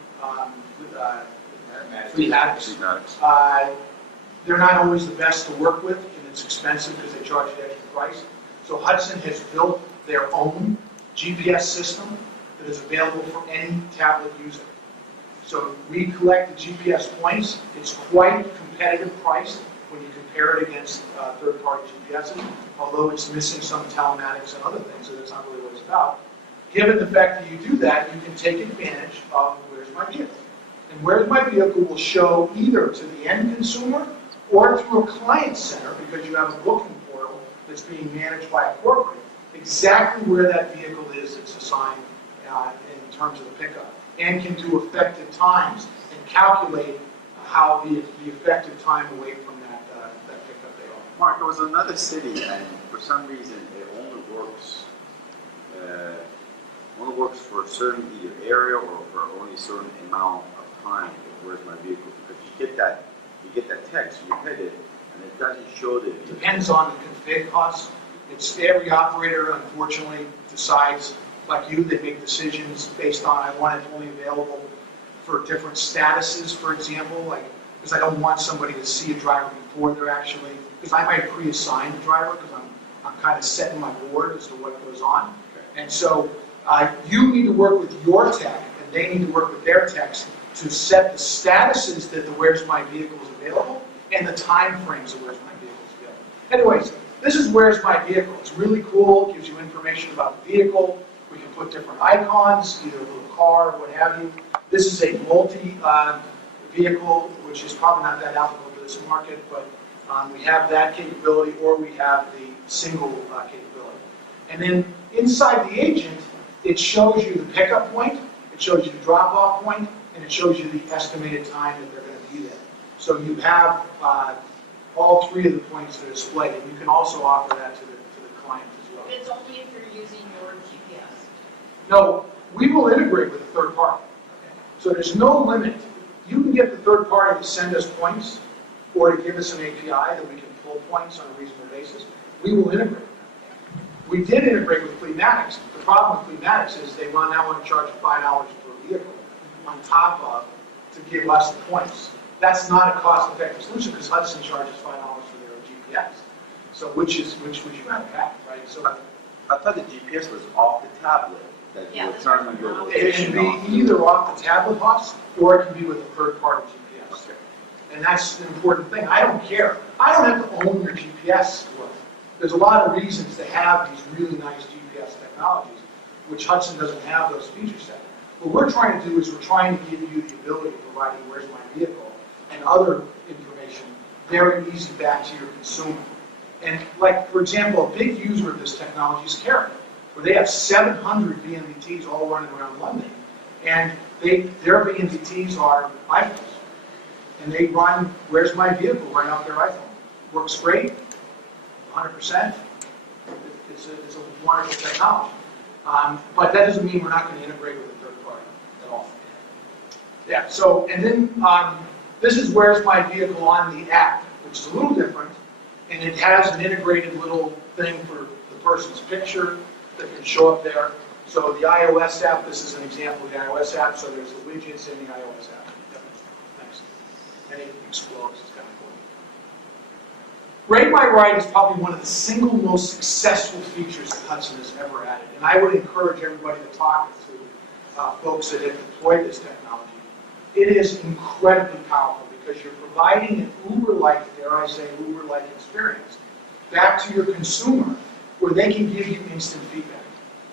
they're not always the best to work with, and it's expensive because they charge an extra price. So Hudson has built their own GPS system that is available for any tablet user. So we collect the GPS points. It's quite competitive priced when you compare it against third-party GPSs, although it's missing some telematics and other things, so that's not really what it's about. Given the fact that you do that, you can take advantage of Where's My Vehicle. And Where's My Vehicle will show either to the end consumer or through a client center, because you have a booking portal that's being managed by a corporate, exactly where that vehicle is that's assigned in terms of the pickup, and can do effective times and calculate how the effective time away from that pickup they are. Mark, there was another city, and for some reason it only works for a certain either area or for only a certain amount of time. Where's my vehicle? Because you get that text, you hit it, and it doesn't show that. It depends on the config costs. It's every operator, unfortunately, decides, like you, they make decisions based on, I want it only available for different statuses, for example, like, because I don't want somebody to see a driver before they're actually, because I might pre-assign the driver, because I'm kind of setting my board as to what goes on. And so you need to work with your tech, and they need to work with their techs to set the statuses that the Where's My Vehicle is available, and the time frames of Where's My Vehicle is available. Anyways, this is Where's My Vehicle. It's really cool, it gives you information about the vehicle. We can put different icons, either a little car, what have you. This is a multi-vehicle, which is probably not that applicable for this market, but we have that capability, or we have the single capability. And then inside the agent, it shows you the pickup point, it shows you the drop-off point, and it shows you the estimated time that they're going to be there. So you have all three of the points that are displayed, and you can also offer that to the client as well. But it's only if you're using your GPS. No, we will integrate with a third party. So there's no limit. You can get the third party to send us points or to give us an API that we can pull points on a reasonable basis. We will integrate. We did integrate with Fleetmatics. The problem with Fleetmatics is they now want to charge $5 per vehicle on top of to give us the points. That's not a cost-effective solution because Hudson charges $5 for their GPS. So which would you rather have, right? So I thought the GPS was off the tablet that you would turn on your it can location be on. either off the tablet box or it can be with a third-party GPS. Okay. And that's an important thing. I don't care. I don't have to own your GPS. There's a lot of reasons to have these really nice GPS technologies, which Hudson doesn't have those feature set. What we're trying to do is we're trying to give you the ability of providing Where's My Vehicle and other information very easy back to your consumer. And like, for example, a big user of this technology is Carrier, where they have 700 VNVTs all running around London. And their VNVTs are iPhones. And they run Where's My Vehicle right off their iPhone. Works great, 100%. It's a wonderful technology. But that doesn't mean we're not going to integrate with a third party at all. Yeah, so, and then this is Where's My Vehicle on the app, which is a little different. And it has an integrated little thing for the person's picture that can show up there. So the iOS app, this is an example of the iOS app, so there's the widgets in the iOS app. Yep. Thanks. And it explodes, it's kind of cool. Rate My Ride is probably one of the single most successful features that Hudson has ever added. And I would encourage everybody to talk to folks that have deployed this technology. It is incredibly powerful because you're providing an Uber-like, dare I say, Uber-like experience back to your consumer where they can give you instant feedback.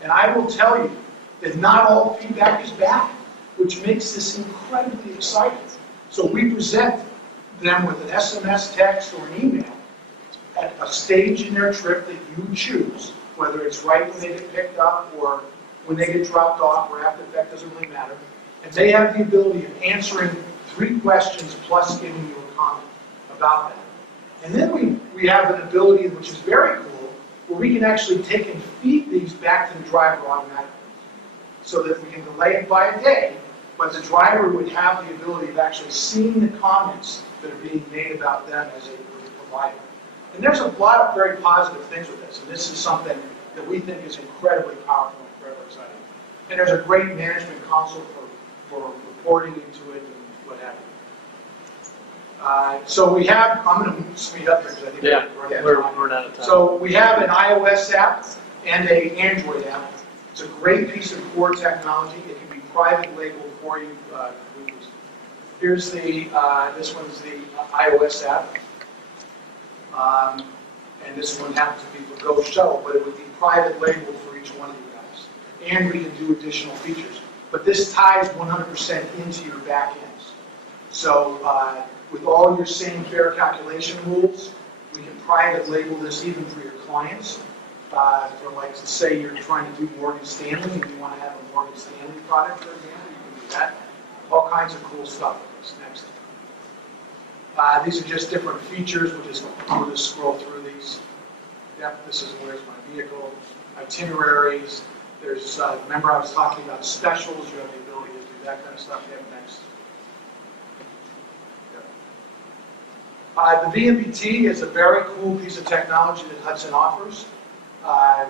And I will tell you that not all feedback is bad, which makes this incredibly exciting. So we present them with an SMS, text, or an email at a stage in their trip that you choose, whether it's right when they get picked up or when they get dropped off or after the fact, doesn't really matter. And they have the ability of answering 3 questions plus giving you a comment about that. And then we have an ability, which is very cool, where we can actually take and feed these back to the driver automatically. So that we can delay it by a day, but the driver would have the ability of actually seeing the comments that are being made about them as a provider. And there's a lot of very positive things with this, and this is something that we think is incredibly powerful and incredibly exciting. And there's a great management console for reporting into it and what have you. So we have, I'm going to speed up here because I think we're running out of time. So we have an iOS app and an Android app. It's a great piece of core technology. It can be private labeled for you. Here's the, this one's the iOS app. And this one happens to be for Ghost Shuttle, but it would be private labeled for each one of you guys. And we can do additional features. But this ties 100% into your back ends. So with all your same fare calculation rules, we can private label this even for your clients. For like, say you're trying to do Morgan Stanley and you want to have a Morgan Stanley product, for example, you can do that. All kinds of cool stuff. Next. These are just different features. We'll just scroll through these. Yep, this is where's my vehicle. Itineraries. There's, remember I was talking about specials. You have the ability to do that kind of stuff. Yep, next. Yep. The VMBT is a very cool piece of technology that Hudson offers.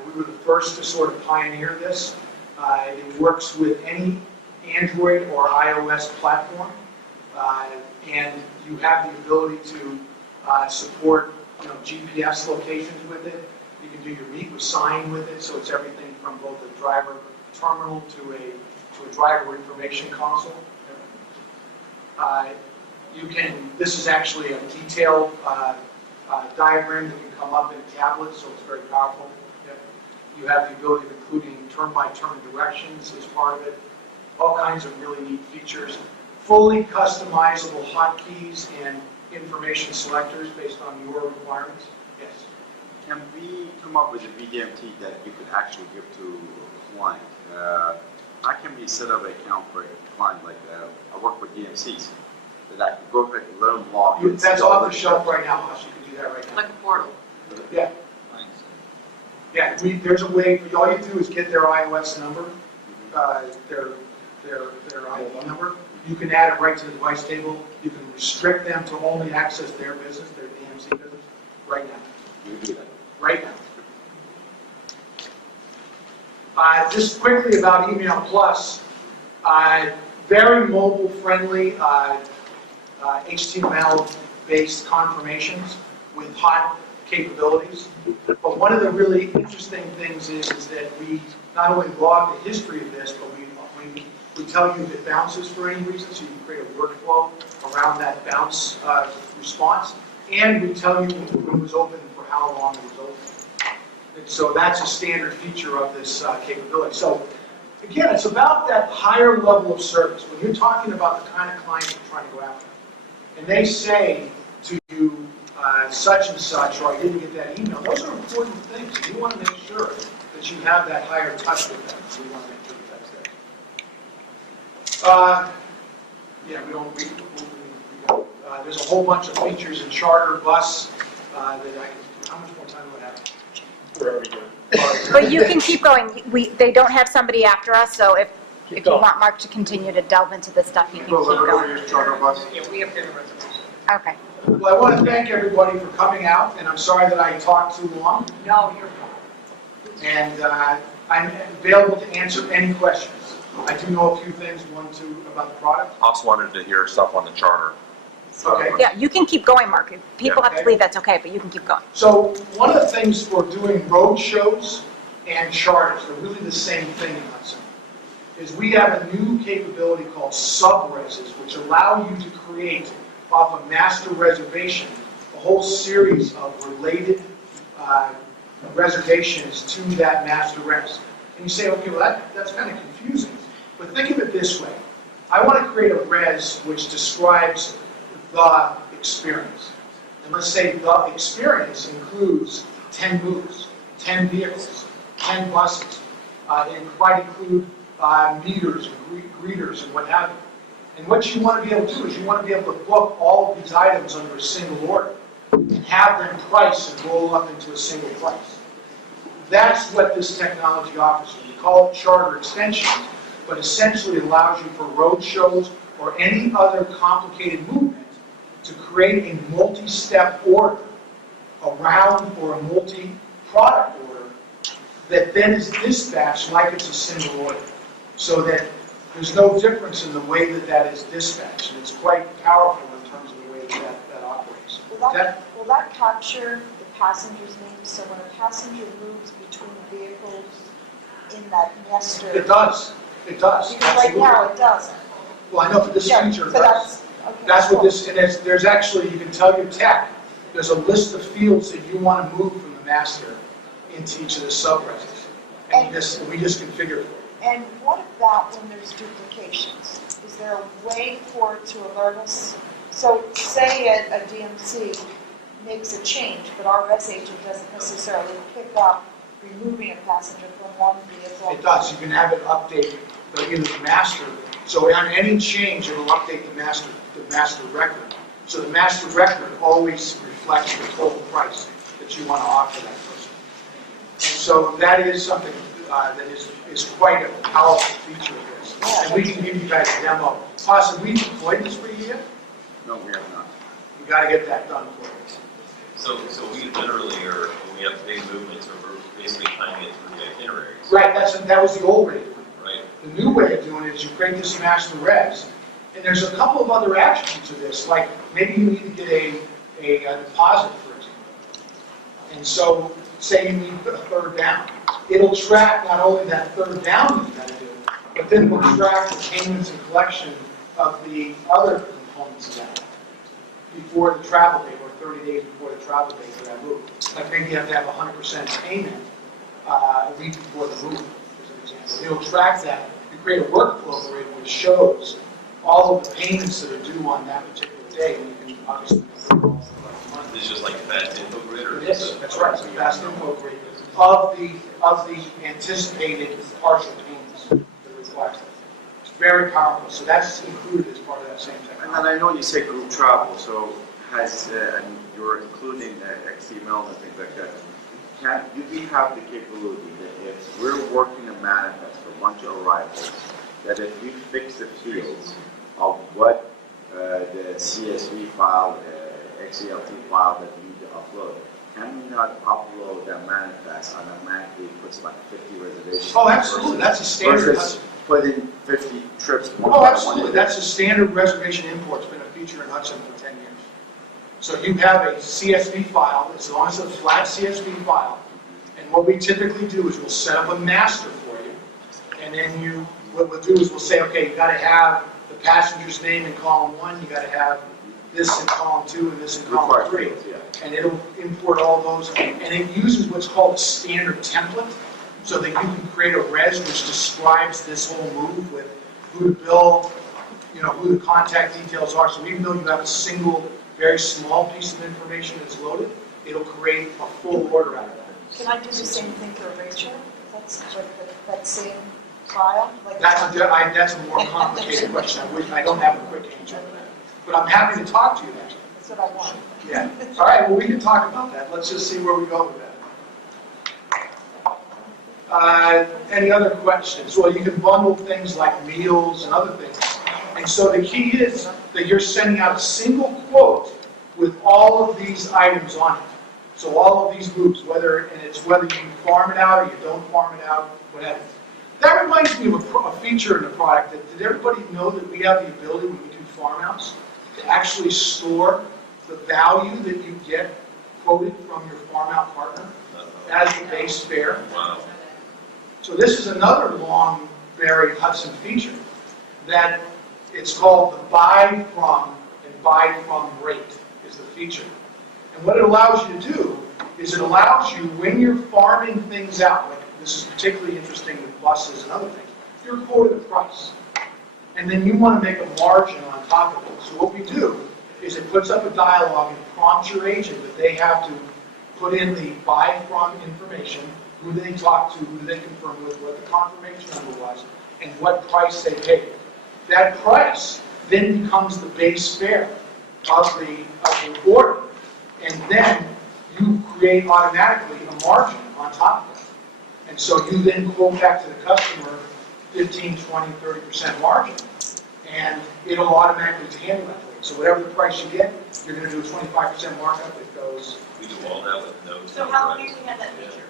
We were the first to sort of pioneer this. It works with any Android or iOS platform. And you have the ability to support GPS locations with it. You can do your meet with sign with it, so it's everything from both a driver terminal to a driver information console. This is actually a detailed diagram that can come up in a tablet, so it's very powerful. You have the ability of including turn-by-turn directions as part of it. All kinds of really neat features. Fully customizable hotkeys and information selectors based on your requirements. Yes. Can we come up with a VDMT that you could actually give to a client? How can we set up an account for a client like that? I work with DMCs. That I can go back and learn log. That's off the shelf right now, Hush. You can do that right now. Like a portal. Yeah. Yeah, there's a way, all you do is get their iOS number, their ID number. You can add it right to the device table. You can restrict them to only access their business, their DMC business, right now. You do that. Right now. Just quickly about Email Plus. Very mobile friendly, HTML-based confirmations with hot capabilities. But one of the really interesting things is that we not only log the history of this, but we tell you if it bounces for any reason, so you can create a workflow around that bounce response. And we tell you when it was open and for how long it was open. And so that's a standard feature of this capability. So again, it's about that higher level of service. When you're talking about the kind of clients you're trying to go after, and they say to you, such and such, or I didn't get that email, those are important things. You want to make sure that you have that higher touch with them. So you want to make sure that that's there. Yeah, we don't. There's a whole bunch of features in charter, bus, that I can. How much more time do I have? Where are we doing? But you can keep going. They don't have somebody after us, so if you want Mark to continue to delve into this stuff, you can keep going. Your charter bus. Yeah, we have dinner reservations. Okay. Well, I want to thank everybody for coming out, and I'm sorry that I talked too long. No, you're fine. And I'm available to answer any questions. I do know a few things, one, two, about the product. Also wanted to hear stuff on the charter. Okay. Yeah, you can keep going, Mark. If people have to Okay. leave, that's okay, but you can keep going. So one of the things for doing road shows and charters, they're really the same thing in Hudson, is we have a new capability called sub-reses, which allow you to create off a master reservation a whole series of related reservations to that master res. And you say, okay, well that's kind of confusing. But think of it this way. I want to create a res which describes the experience. And let's say the experience includes 10 booths, 10 vehicles, 10 buses. It might include meters and greeters and what have you. And what you want to be able to do is you want to be able to book all of these items under a single order and have them price and roll up into a single price. That's what this technology offers you. We call it charter extensions, but essentially it allows you for road shows or any other complicated movement to create a multi-step order around or a multi-product order that then is dispatched like it's a single order, so that there's no difference in the way that that is dispatched. And it's quite powerful in terms of the way that operates. Will that capture the passenger's name? So when a passenger moves between vehicles, in that master? It does, it does. Because right now it doesn't. Well, I know for this Yeah, feature, it so does. okay, That's what cool. this, and there's actually, you can tell your tech, there's a list of fields that you want to move from the master into each of the subregs. And we just configure it. And what about when there's duplications? Is there a way for it to alert us? So say a DMC makes a change, but our res agent doesn't necessarily pick up removing a passenger from one vehicle. It does, you can have it update either the master, so on any change, it'll update the master record. So the master record always reflects the total price that you want to offer that person. And so that is something that is quite a powerful feature of this. And we can give you guys a demo. Possibly, we deployed this for you yet? No, we have not. You got to get that done for us. So we literally are, when we have big movements, we're basically timing it through the itineraries. Right, that was the old way of doing it. Right. The new way of doing it is you create this master res, and there's a couple of other attributes of this, like maybe you need to get a deposit, for example. And so, say you need a third down. It'll track not only that third down that you got to do, but then it'll track the payments and collection of the other components of that before the travel date, or 30 days before the travel date for that move. Like maybe you have to have 100% payment a week before the move, as an example. It'll track that. You create a workflow for it which shows all of the payments that are due on that particular day, and you can obviously control all the money. This is just like a fast info grid, or Yes, that's right. So fast info grid of the anticipated partial payments that are required. It's very powerful. So that's included as part of that same And technology. then I know you say group travel, so and you're including XML and things like that. Do we have the capability that if we're working a manifest for a bunch of arrivals, that if we fix the fields of what the CSV file, XELT file that we need to upload, can we not upload that manifest and automatically puts like 50 reservations? Oh, absolutely. That's a standard. Versus putting 50 trips. Oh, absolutely. That's a standard reservation import. It's been a feature in Hudson for 10 years. So you have a CSV file, as long as it's a flat CSV file, and what we typically do is we'll set up a master for you, and then what we'll do is we'll say, okay, you got to have the passenger's name in column 1, you got to have this in column 2, and this in column 3, and it'll import all those, and it uses what's called a standard template, so that you can create a res which describes this whole move with who to bill, who the contact details are. So even though you have a single, very small piece of information that's loaded, it'll create a full order out of that. Can I do the same thing for erasure? That's that same file? Like That's a more complicated question. I don't have a quick answer for that. But I'm happy to talk to you next. That's what I want. Yeah. All right, well, we can talk about that. Let's just see where we go with that. Any other questions? Well, you can bundle things like meals and other things. And so the key is that you're sending out a single quote with all of these items on it. So all of these moves, whether you farm it out or you don't farm it out, whatever. That reminds me of a feature in the product. Did everybody know that we have the ability when we do farm outs to actually store the value that you get quoted from your farm out partner as the base fare? Wow. So this is another long buried Hudson feature that it's called the buy from and buy from rate is the feature. And what it allows you to do is it allows you, when you're farming things out, like this is particularly interesting with buses and other things, you're quoted a price. And then you want to make a margin on top of it. So what we do is it puts up a dialogue and prompts your agent that they have to put in the buy from information, who they talk to, who they confirm with, what the confirmation number was, and what price they paid. That price then becomes the base fare of the order. And then you create automatically a margin on top of it. And so you then quote back to the customer 15, 20, 30% margin. And it'll automatically handle that for you. So whatever the price you get, you're going to do a 25% markup that goes. We do all that with no. So how long have you had that feature?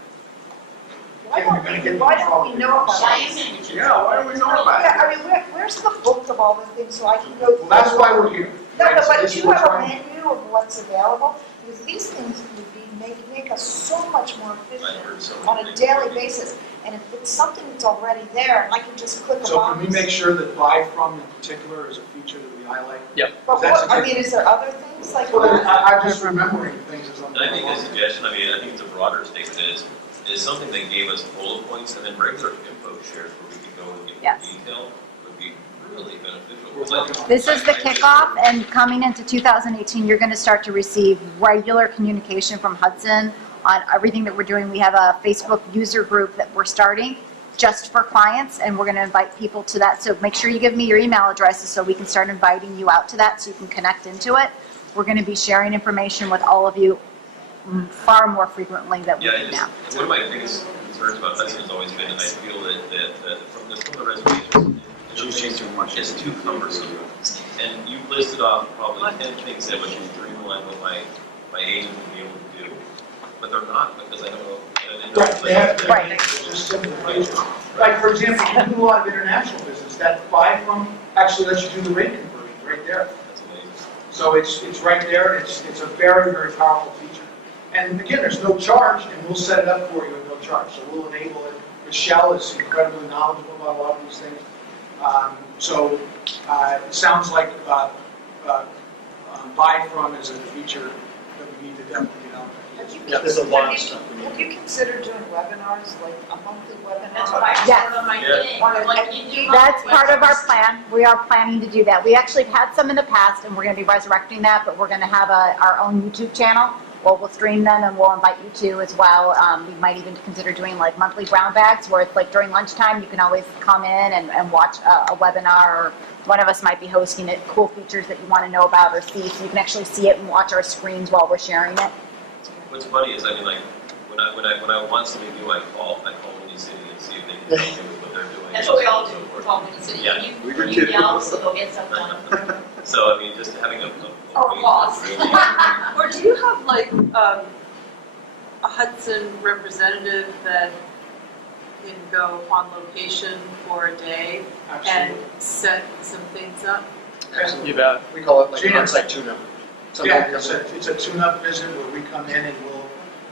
Why don't we know about that? Yeah, why do we know about Yeah, it? I mean, where's the book of all the things so I can go through? Well, that's why we're here. No, right? So but this do is you what have we're a trying- menu of what what's available, because these things would be, make us so much more I've heard efficient so on many a things. daily basis. And if it's something that's already there, and I can just click a So box. can we make sure that buy from in particular is a feature that we highlight? But That's what, I a- mean, is there other things like Well, that? I'm just remembering things as I'm And I think going a along. suggestion, I mean, I think it's a broader statement, is something that gave us bullet points and then regular info shares where we could go and get Yes. more detail would be really beneficial. We're working on it. This is the kickoff, and coming into 2018, you're going to start to receive regular communication from Hudson on everything that we're doing. We have a Facebook user group that we're starting just for clients, and we're going to invite people to that. So make sure you give me your email addresses so we can start inviting you out to that so you can connect into it. We're going to be sharing information with all of you far more frequently than we Yeah, do now. one of my biggest concerns about Hudson has always been, I feel that from the reservations, it's too cumbersome. And you listed off probably 10 things that would streamline what my agent would be able to do, but they're not, because I don't know. Right, they have to Right. make it just simple. Like, for example, you do a lot of international business, that buy from actually lets you do the rate conversion right there. That's amazing. So it's right there, and it's a very, very powerful feature. And again, there's no charge, and we'll set it up for you at no charge. So we'll enable it. Michelle is incredibly knowledgeable about a lot of these things. It sounds like buy from is a feature that we need to definitely get out there. Have you Yeah, there's a lot of considered- stuff we need. Have you considered doing webinars, like a monthly webinar? That's what I Yes. started on my Yeah. thing. Like, you do That's monthly part of our webinars. plan. We are planning to do that. We actually have had some in the past, and we're going to be resurrecting that, but we're going to have our own YouTube channel where we'll stream them, and we'll invite you to as well. We might even consider doing like monthly brown bags, where it's like during lunchtime, you can always come in and watch a webinar, or one of us might be hosting it, cool features that you want to know about or see, so you can actually see it and watch our screens while we're sharing it. What's funny is, I mean, like, when I want something new, I call Windy City and see if they can help me with what they're doing. That's what we all do, and so we're forth. talking to the city. Yeah. We do You too. yell, so they'll get stuff done. So, I mean, just having a Or way pause. to really- Or do you have like a Hudson representative that can go on location for a day and Absolutely. set some things up? You bet. We call it like an Gina. on-site tune-up. Somebody Yeah, comes in. it's a tune-up visit where we come in and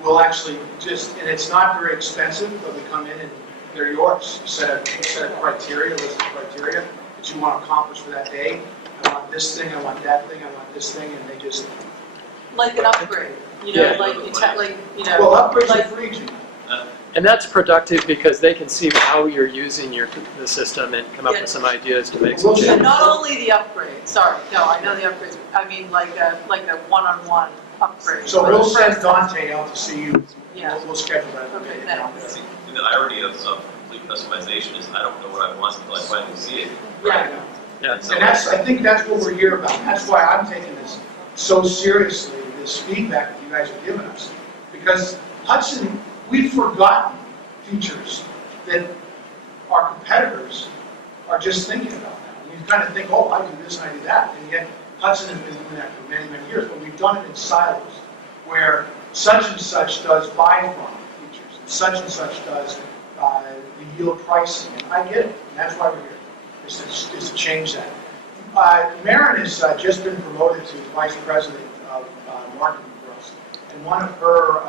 we'll actually just, and it's not very expensive, but we come in and they're yours. You set a criteria, list of criteria that you want to accomplish for that day. I want this thing, I want that thing, I want this thing, and they just, Like an upgrade, you know, Yeah. like you know. well, upgrades are like- free, Gina. And that's productive because they can see how you're using the system and come up with some ideas to make some We'll And changes. not only the upgrade, sorry, no, I know the upgrades, I mean like a one-on-one upgrade. So we'll send Dante out to see you. Yeah. We'll schedule that. Okay, down thanks. there. And the irony of complete customization is I don't know what I want until I finally see it. Yeah. Yeah. And so And I think that's what we're here about. That's why I'm taking this so seriously, this feedback that you guys are giving us. Because Hudson, we've forgotten features that our competitors are just thinking about now. You kind of think, oh, I do this and I do that. And yet Hudson has been doing that for many, many years. But we've done it in silos where such and such does buy from features. And such does the yield pricing. And I get it. And that's why we're here, is to change that. Maren has just been promoted to Vice President of Marketing for us. And one of her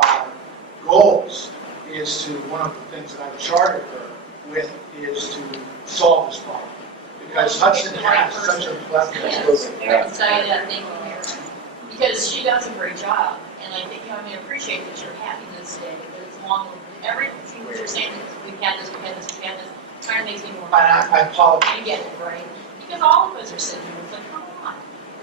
goals is to, one of the things that I've chartered her with is to solve this problem. Because Hudson has such a plethora Yes, of very excited, I think, because she does a great job. And I think, I appreciate that you're having this day, because it's long, everything that you're saying, we've had this, kind of makes me more. And I apologize. You get it, right? Because all of us are sitting here, it's like, come on.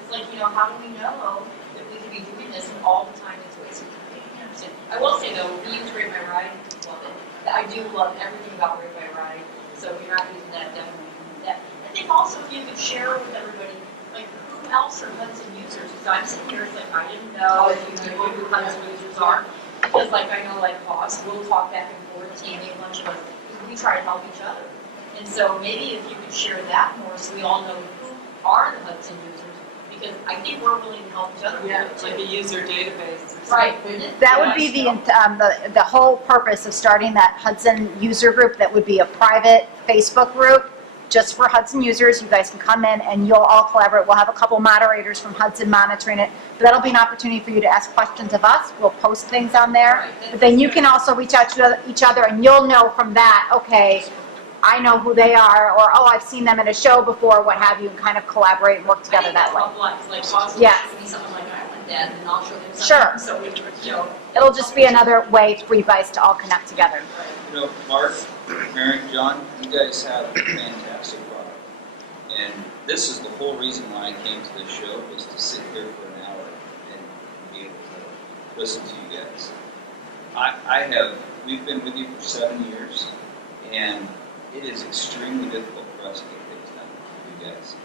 It's like, how do we know that we could be doing this and all the time it's wasted? I understand. I will say though, we use Rate My Ride, love it. I do love everything about Rate My Ride, so if you're not using that, definitely use that. I think also if you could share with everybody, like, who else are Hudson users? Because I'm sitting here, it's like, I didn't know if you knew who Hudson users are. Because like, I know like Boss, we'll talk back and forth, Tammy, a bunch of us, because we try to help each other. And so maybe if you could share that more, so we all know who are the Hudson users, because I think we're willing to help each other. Yeah, with it, like too. a user database. Right. That would be the whole purpose of starting that Hudson user group. That would be a private Facebook group just for Hudson users. You guys can come in and you'll all collaborate. We'll have a couple moderators from Hudson monitoring it. But that'll be an opportunity for you to ask questions of us. We'll post things on there. But then you can also reach out to each other and you'll know from that, okay, I know who they are, or oh, I've seen them at a show before, what have you, and kind of collaborate and work together that way. Like possibly Yeah. to be something like Ireland Dad, and I'll show him something. Sure. So we, you know. It'll just be another way for you guys to all connect together. You know, Mark, Mary, John, you guys have a fantastic product. And this is the whole reason why I came to this show, was to sit here for an hour and be able to listen to you guys. We've been with you for 7 years, and it is extremely difficult for us to get things done for you guys.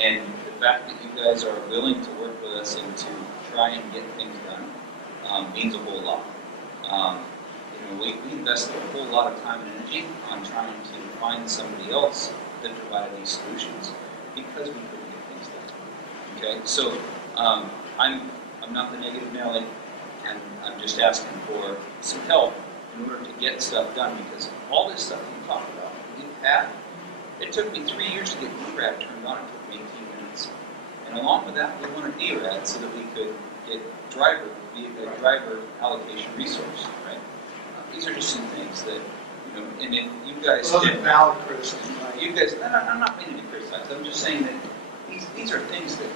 And the fact that you guys are willing to work with us and to try and get things done means a whole lot. We invested a whole lot of time and energy on trying to find somebody else that provided these solutions because we couldn't get things done. Okay, so I'm not the negative Nelly, and I'm just asking for some help in order to get stuff done, because all this stuff you talk about, we've had. It took me 3 years to get DRAD turned on. It took me 18 minutes. And along with that, we wanted DRAD so that we could get driver allocation resource, right? These are just some things that, and if you guys Those are valid criticism. you guys, I'm not meaning to criticize, I'm just saying that these are things that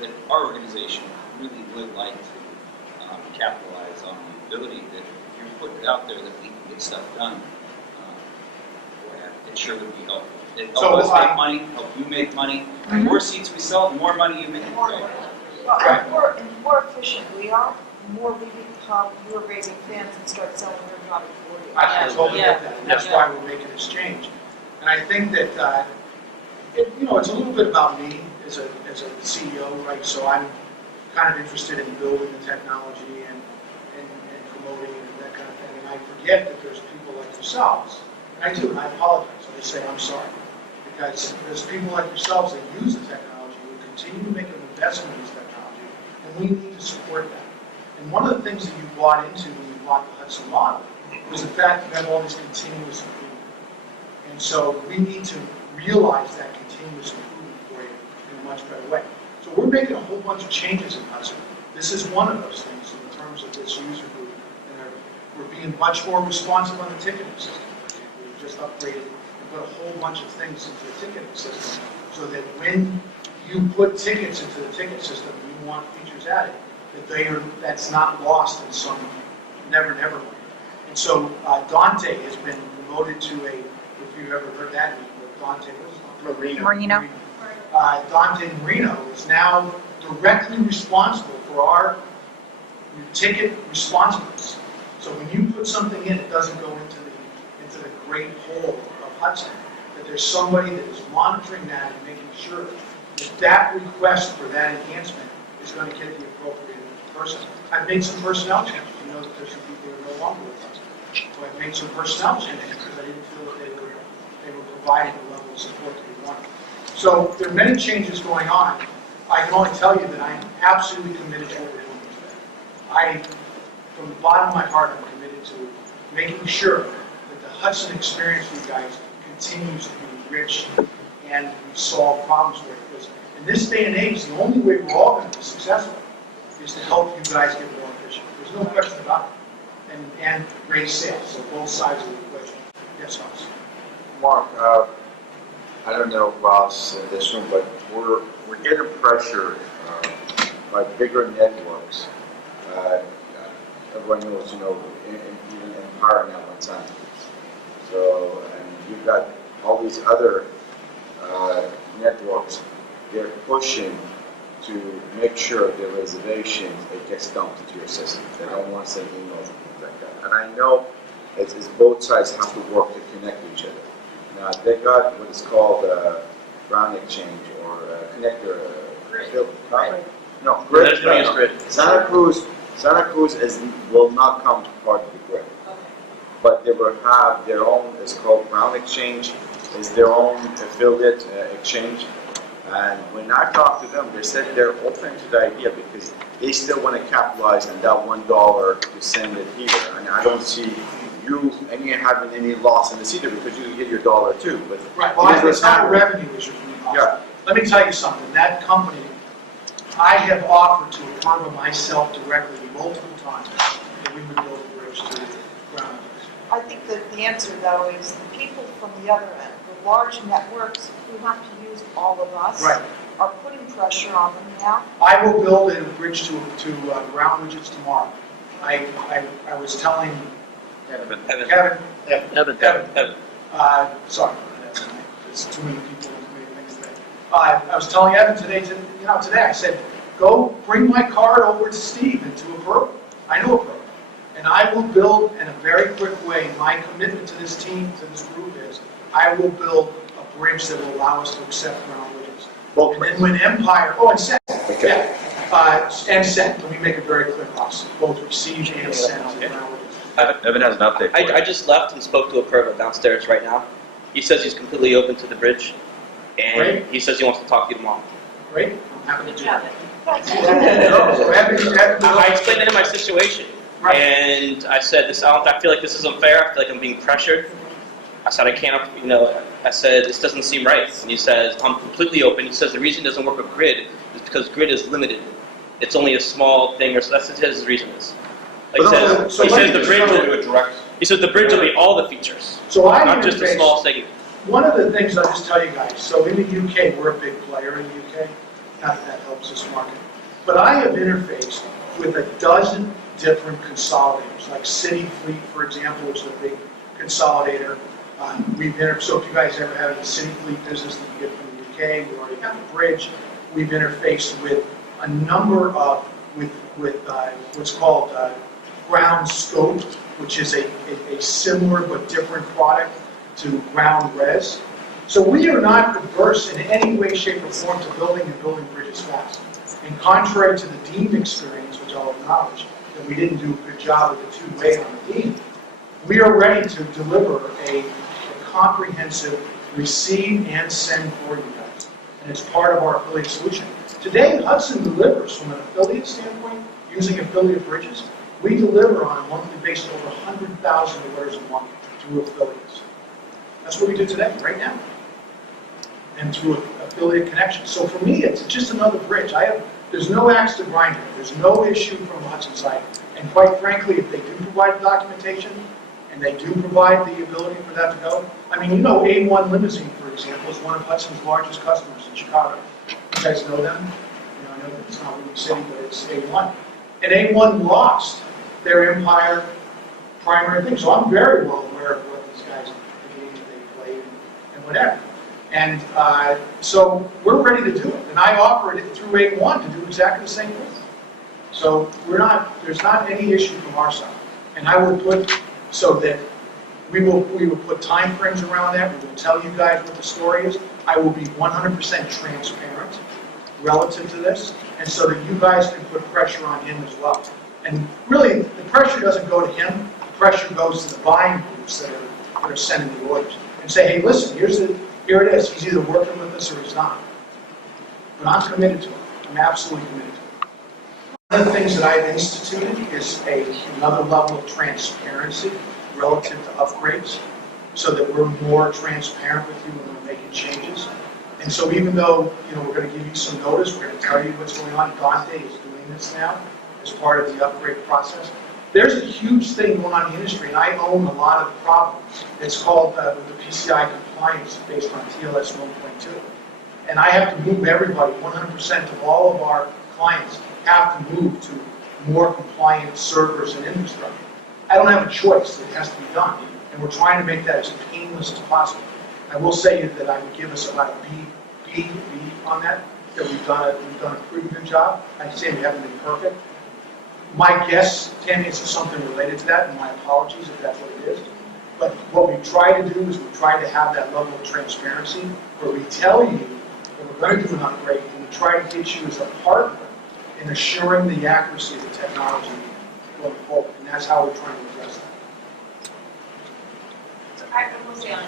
that our organization really would like to capitalize on, the ability that if you're putting it out there that we can get stuff done. It sure would be helpful. It helps us make money, help you make money. The more seats we sell, the more money you make. Right? Well, and more efficient we are, the more we become your raving fans and start selling your product for you. I totally get that, and that's why we're making this change. And I think that, it's a little bit about me as a CEO, right? So I'm kind of interested in building the technology and promoting and that kind of thing. And I forget that there's people like yourselves, and I do, and I apologize. I say I'm sorry, because there's people like yourselves that use the technology, who continue to make an investment in this technology, and we need to support that. And one of the things that you bought into when you bought the Hudson model was the fact you have all this continuous improvement. And so we need to realize that continuous improvement for you in a much better way. So we're making a whole bunch of changes in Hudson. This is one of those things in terms of this user group. And we're being much more responsive on the ticketing system. We've just upgraded and put a whole bunch of things into the ticketing system so that when you put tickets into the ticket system and you want features added, that's not lost in some never land. And so Dante has been promoted to a, if you've ever heard that name, Dante Marino. Dante Marino is now directly responsible for our ticket responsiveness. So when you put something in, it doesn't go into the great hole of Hudson. That there's somebody that is monitoring that and making sure that request for that enhancement is going to get the appropriate person. I've made some personnel changes. You know that there's some people who are no longer with us. So I've made some personnel changes because I didn't feel that they were providing the level of support that we wanted. So there are many changes going on. I can only tell you that I am absolutely committed to what we're doing today. From the bottom of my heart, I'm committed to making sure that the Hudson experience for you guys continues to be rich and we solve problems for it. Because in this day and age, the only way we're all going to be successful is to help you guys get more efficient. There's no question about it. And raise sales, so both sides of the equation. Yes, Hans? Mark, I don't know who else in this room, but we're getting pressure by bigger networks. Everyone knows, even Empire at one time. So, and you've got all these other networks. They're pushing to make sure the reservation it gets dumped into your system. They don't want to send emails and things like that. And I know it's both sides have to work to connect to each other. Now they got what is called a ground exchange or a connector. Right? No, grid. Santa Cruz will not come to part of the grid, but they will have their own. It's called ground exchange. Is their own affiliate exchange. And when I talked to them, they said they're open to the idea because they still want to capitalize on that $1 to send it here. And I don't see you ain't having any loss in this either because you get your dollar too. But Right, well, it's not a revenue issue for me. Yeah. Let me tell you something, that company, I have offered to Affirma myself directly multiple times that we would build a bridge to ground. I think that the answer, though, is the people from the other end, the large networks who have to use all of us, Right. are putting pressure on them now. I will build a bridge to ground widgets tomorrow. I was telling Evan. Kevin, sorry, there's too many people, too many things today. I was telling Evan today, I said, go bring my card over to Steve and to a program. I know a program. And I will build in a very quick way, my commitment to this team, to this group is, I will build a bridge that will allow us to accept ground widgets. And then when Empire, and send, yeah, and send, let me make it very clear, boss, both receive and send to ground widgets. Evan has an update. I just left and spoke to a Perva downstairs right now. He says he's completely open to the bridge, and Great. he says he wants to talk to you tomorrow. Great, I'm happy to Good do job. that. I explained to him my situation, Right. and I said, I feel like this is unfair. I feel like I'm being pressured. I said, I can't, I said, this doesn't seem right. And he says, I'm completely open. He says, the reason it doesn't work with grid is because grid is limited. It's only a small thing, or so that's his reason is. Like So he let says me the just bridge tell will Do a direct. He says the bridge will be all the features, So I not just a interface- small segment. One of the things I'll just tell you guys, so in the UK, we're a big player in the UK, not that that helps us market, but I have interfaced with a dozen different consolidators, like City Fleet, for example, which is a big consolidator. So if you guys ever have the City Fleet business that you get from the UK, we already have a bridge. We've interfaced with a number of, with what's called Ground Scope, which is a similar but different product to Ground Res. So we are not averse in any way, shape, or form to building bridges fast. And contrary to the Dean experience, which I'll acknowledge, that we didn't do a good job with the two-way on the Dean, we are ready to deliver a comprehensive receive and send for you guys. And it's part of our affiliate solution. Today, Hudson delivers from an affiliate standpoint, using affiliate bridges. We deliver on a monthly basis over 100,000 orders a month through affiliates. That's what we do today, right now. And through affiliate connections. So for me, it's just another bridge. There's no axe to grind here. There's no issue from the Hudson side. And quite frankly, if they do provide the documentation, and they do provide the ability for that to go, I mean, A1 Limousine, for example, is one of Hudson's largest customers in Chicago. You guys know them? I know that it's not New York City, but it's A1. And A1 lost their Empire primary thing. So I'm very well aware of what these guys, the games they played and whatever. And so we're ready to do it. And I offered it through A1 to do exactly the same thing. So there's not any issue from our side. And I will put, so that we will put time frames around that. We will tell you guys what the story is. I will be 100% transparent relative to this, and so that you guys can put pressure on him as well. And really, the pressure doesn't go to him. The pressure goes to the buying groups that are sending the orders, and say, hey, listen, here it is. He's either working with us or he's not. But I'm committed to it. I'm absolutely committed to it. One of the things that I've instituted is another level of transparency relative to upgrades, so that we're more transparent with you when we're making changes. And so even though we're going to give you some notice, we're going to tell you what's going on. Dante is doing this now as part of the upgrade process. There's a huge thing going on in the industry, and I own a lot of the problems. It's called the PCI compliance based on TLS 1.2. And I have to move everybody, 100% of all of our clients have to move to more compliant servers and infrastructure. I don't have a choice. It has to be done. And we're trying to make that as painless as possible. I will say that I would give us about a B on that we've done a pretty good job. I'd say we haven't been perfect. My guess, Tammy, is something related to that, and my apologies if that's what it is. But what we try to do is we try to have that level of transparency where we tell you that we're going to do an upgrade, and we try to get you as a partner in assuring the accuracy of the technology going forward. And that's how we're trying to address that. So I will say I'm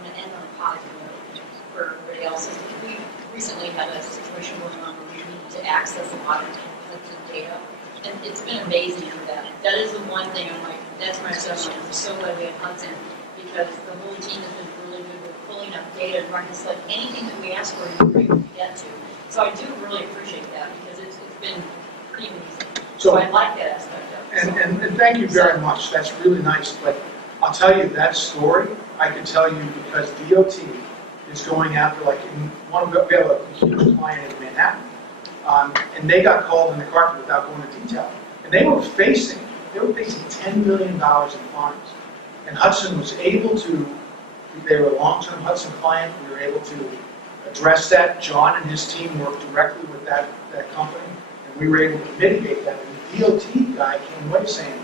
going to end on a positive note for everybody else. We recently had a situation going on where we needed to access a lot of Hudson data And it's been amazing for them. That is the one thing I'm like, that's my assessment. I'm so glad we have Hudson, because the whole team has been really good with pulling up data and running this, like anything that we ask for, we're able to get to. So I do really appreciate that, because it's been pretty amazing. So I like that aspect of it. And thank you very much. That's really nice. But I'll tell you, that story, I can tell you because DOT is going after, like, we have a huge client in Manhattan, and they got called in the carpet without going into detail. And they were facing $10 million in fines. And Hudson was able to, they were a long-term Hudson client, we were able to address that. John and his team worked directly with that company, and we were able to mitigate that. And the DOT guy came away saying,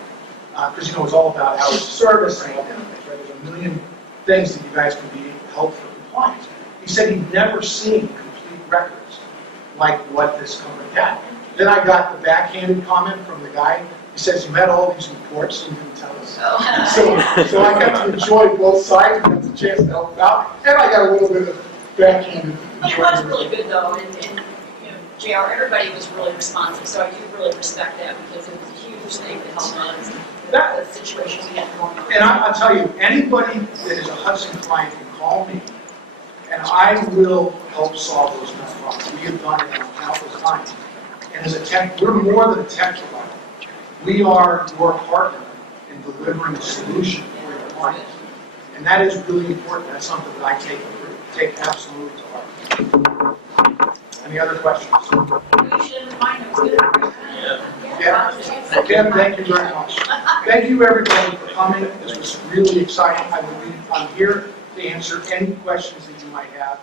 because it's all about hours of service and all that, right? There's a million things that you guys can be held for compliance. He said he'd never seen complete records like what this company had. Then I got the backhanded comment from the guy. He says, you had all these reports and you didn't tell us. So I got to enjoy both sides and got the chance to help out. And I got a little bit of backhanded. But it was really good though, and JR, everybody was really responsive, so I do really respect that, because it was a huge thing to help us. The situation we had going on. And I'll tell you, anybody that is a Hudson client can call me, and I will help solve those kind of problems. We have done it countless times. And as a tech, we're more than a tech provider. We are your partner in delivering a solution for your clients. And that is really important. That's something that I take absolutely to heart. Any other questions? You should have mine, it was good. Yeah. Again, thank you very much. Thank you, everybody, for coming. This was really exciting. I'm here to answer any questions that you might have.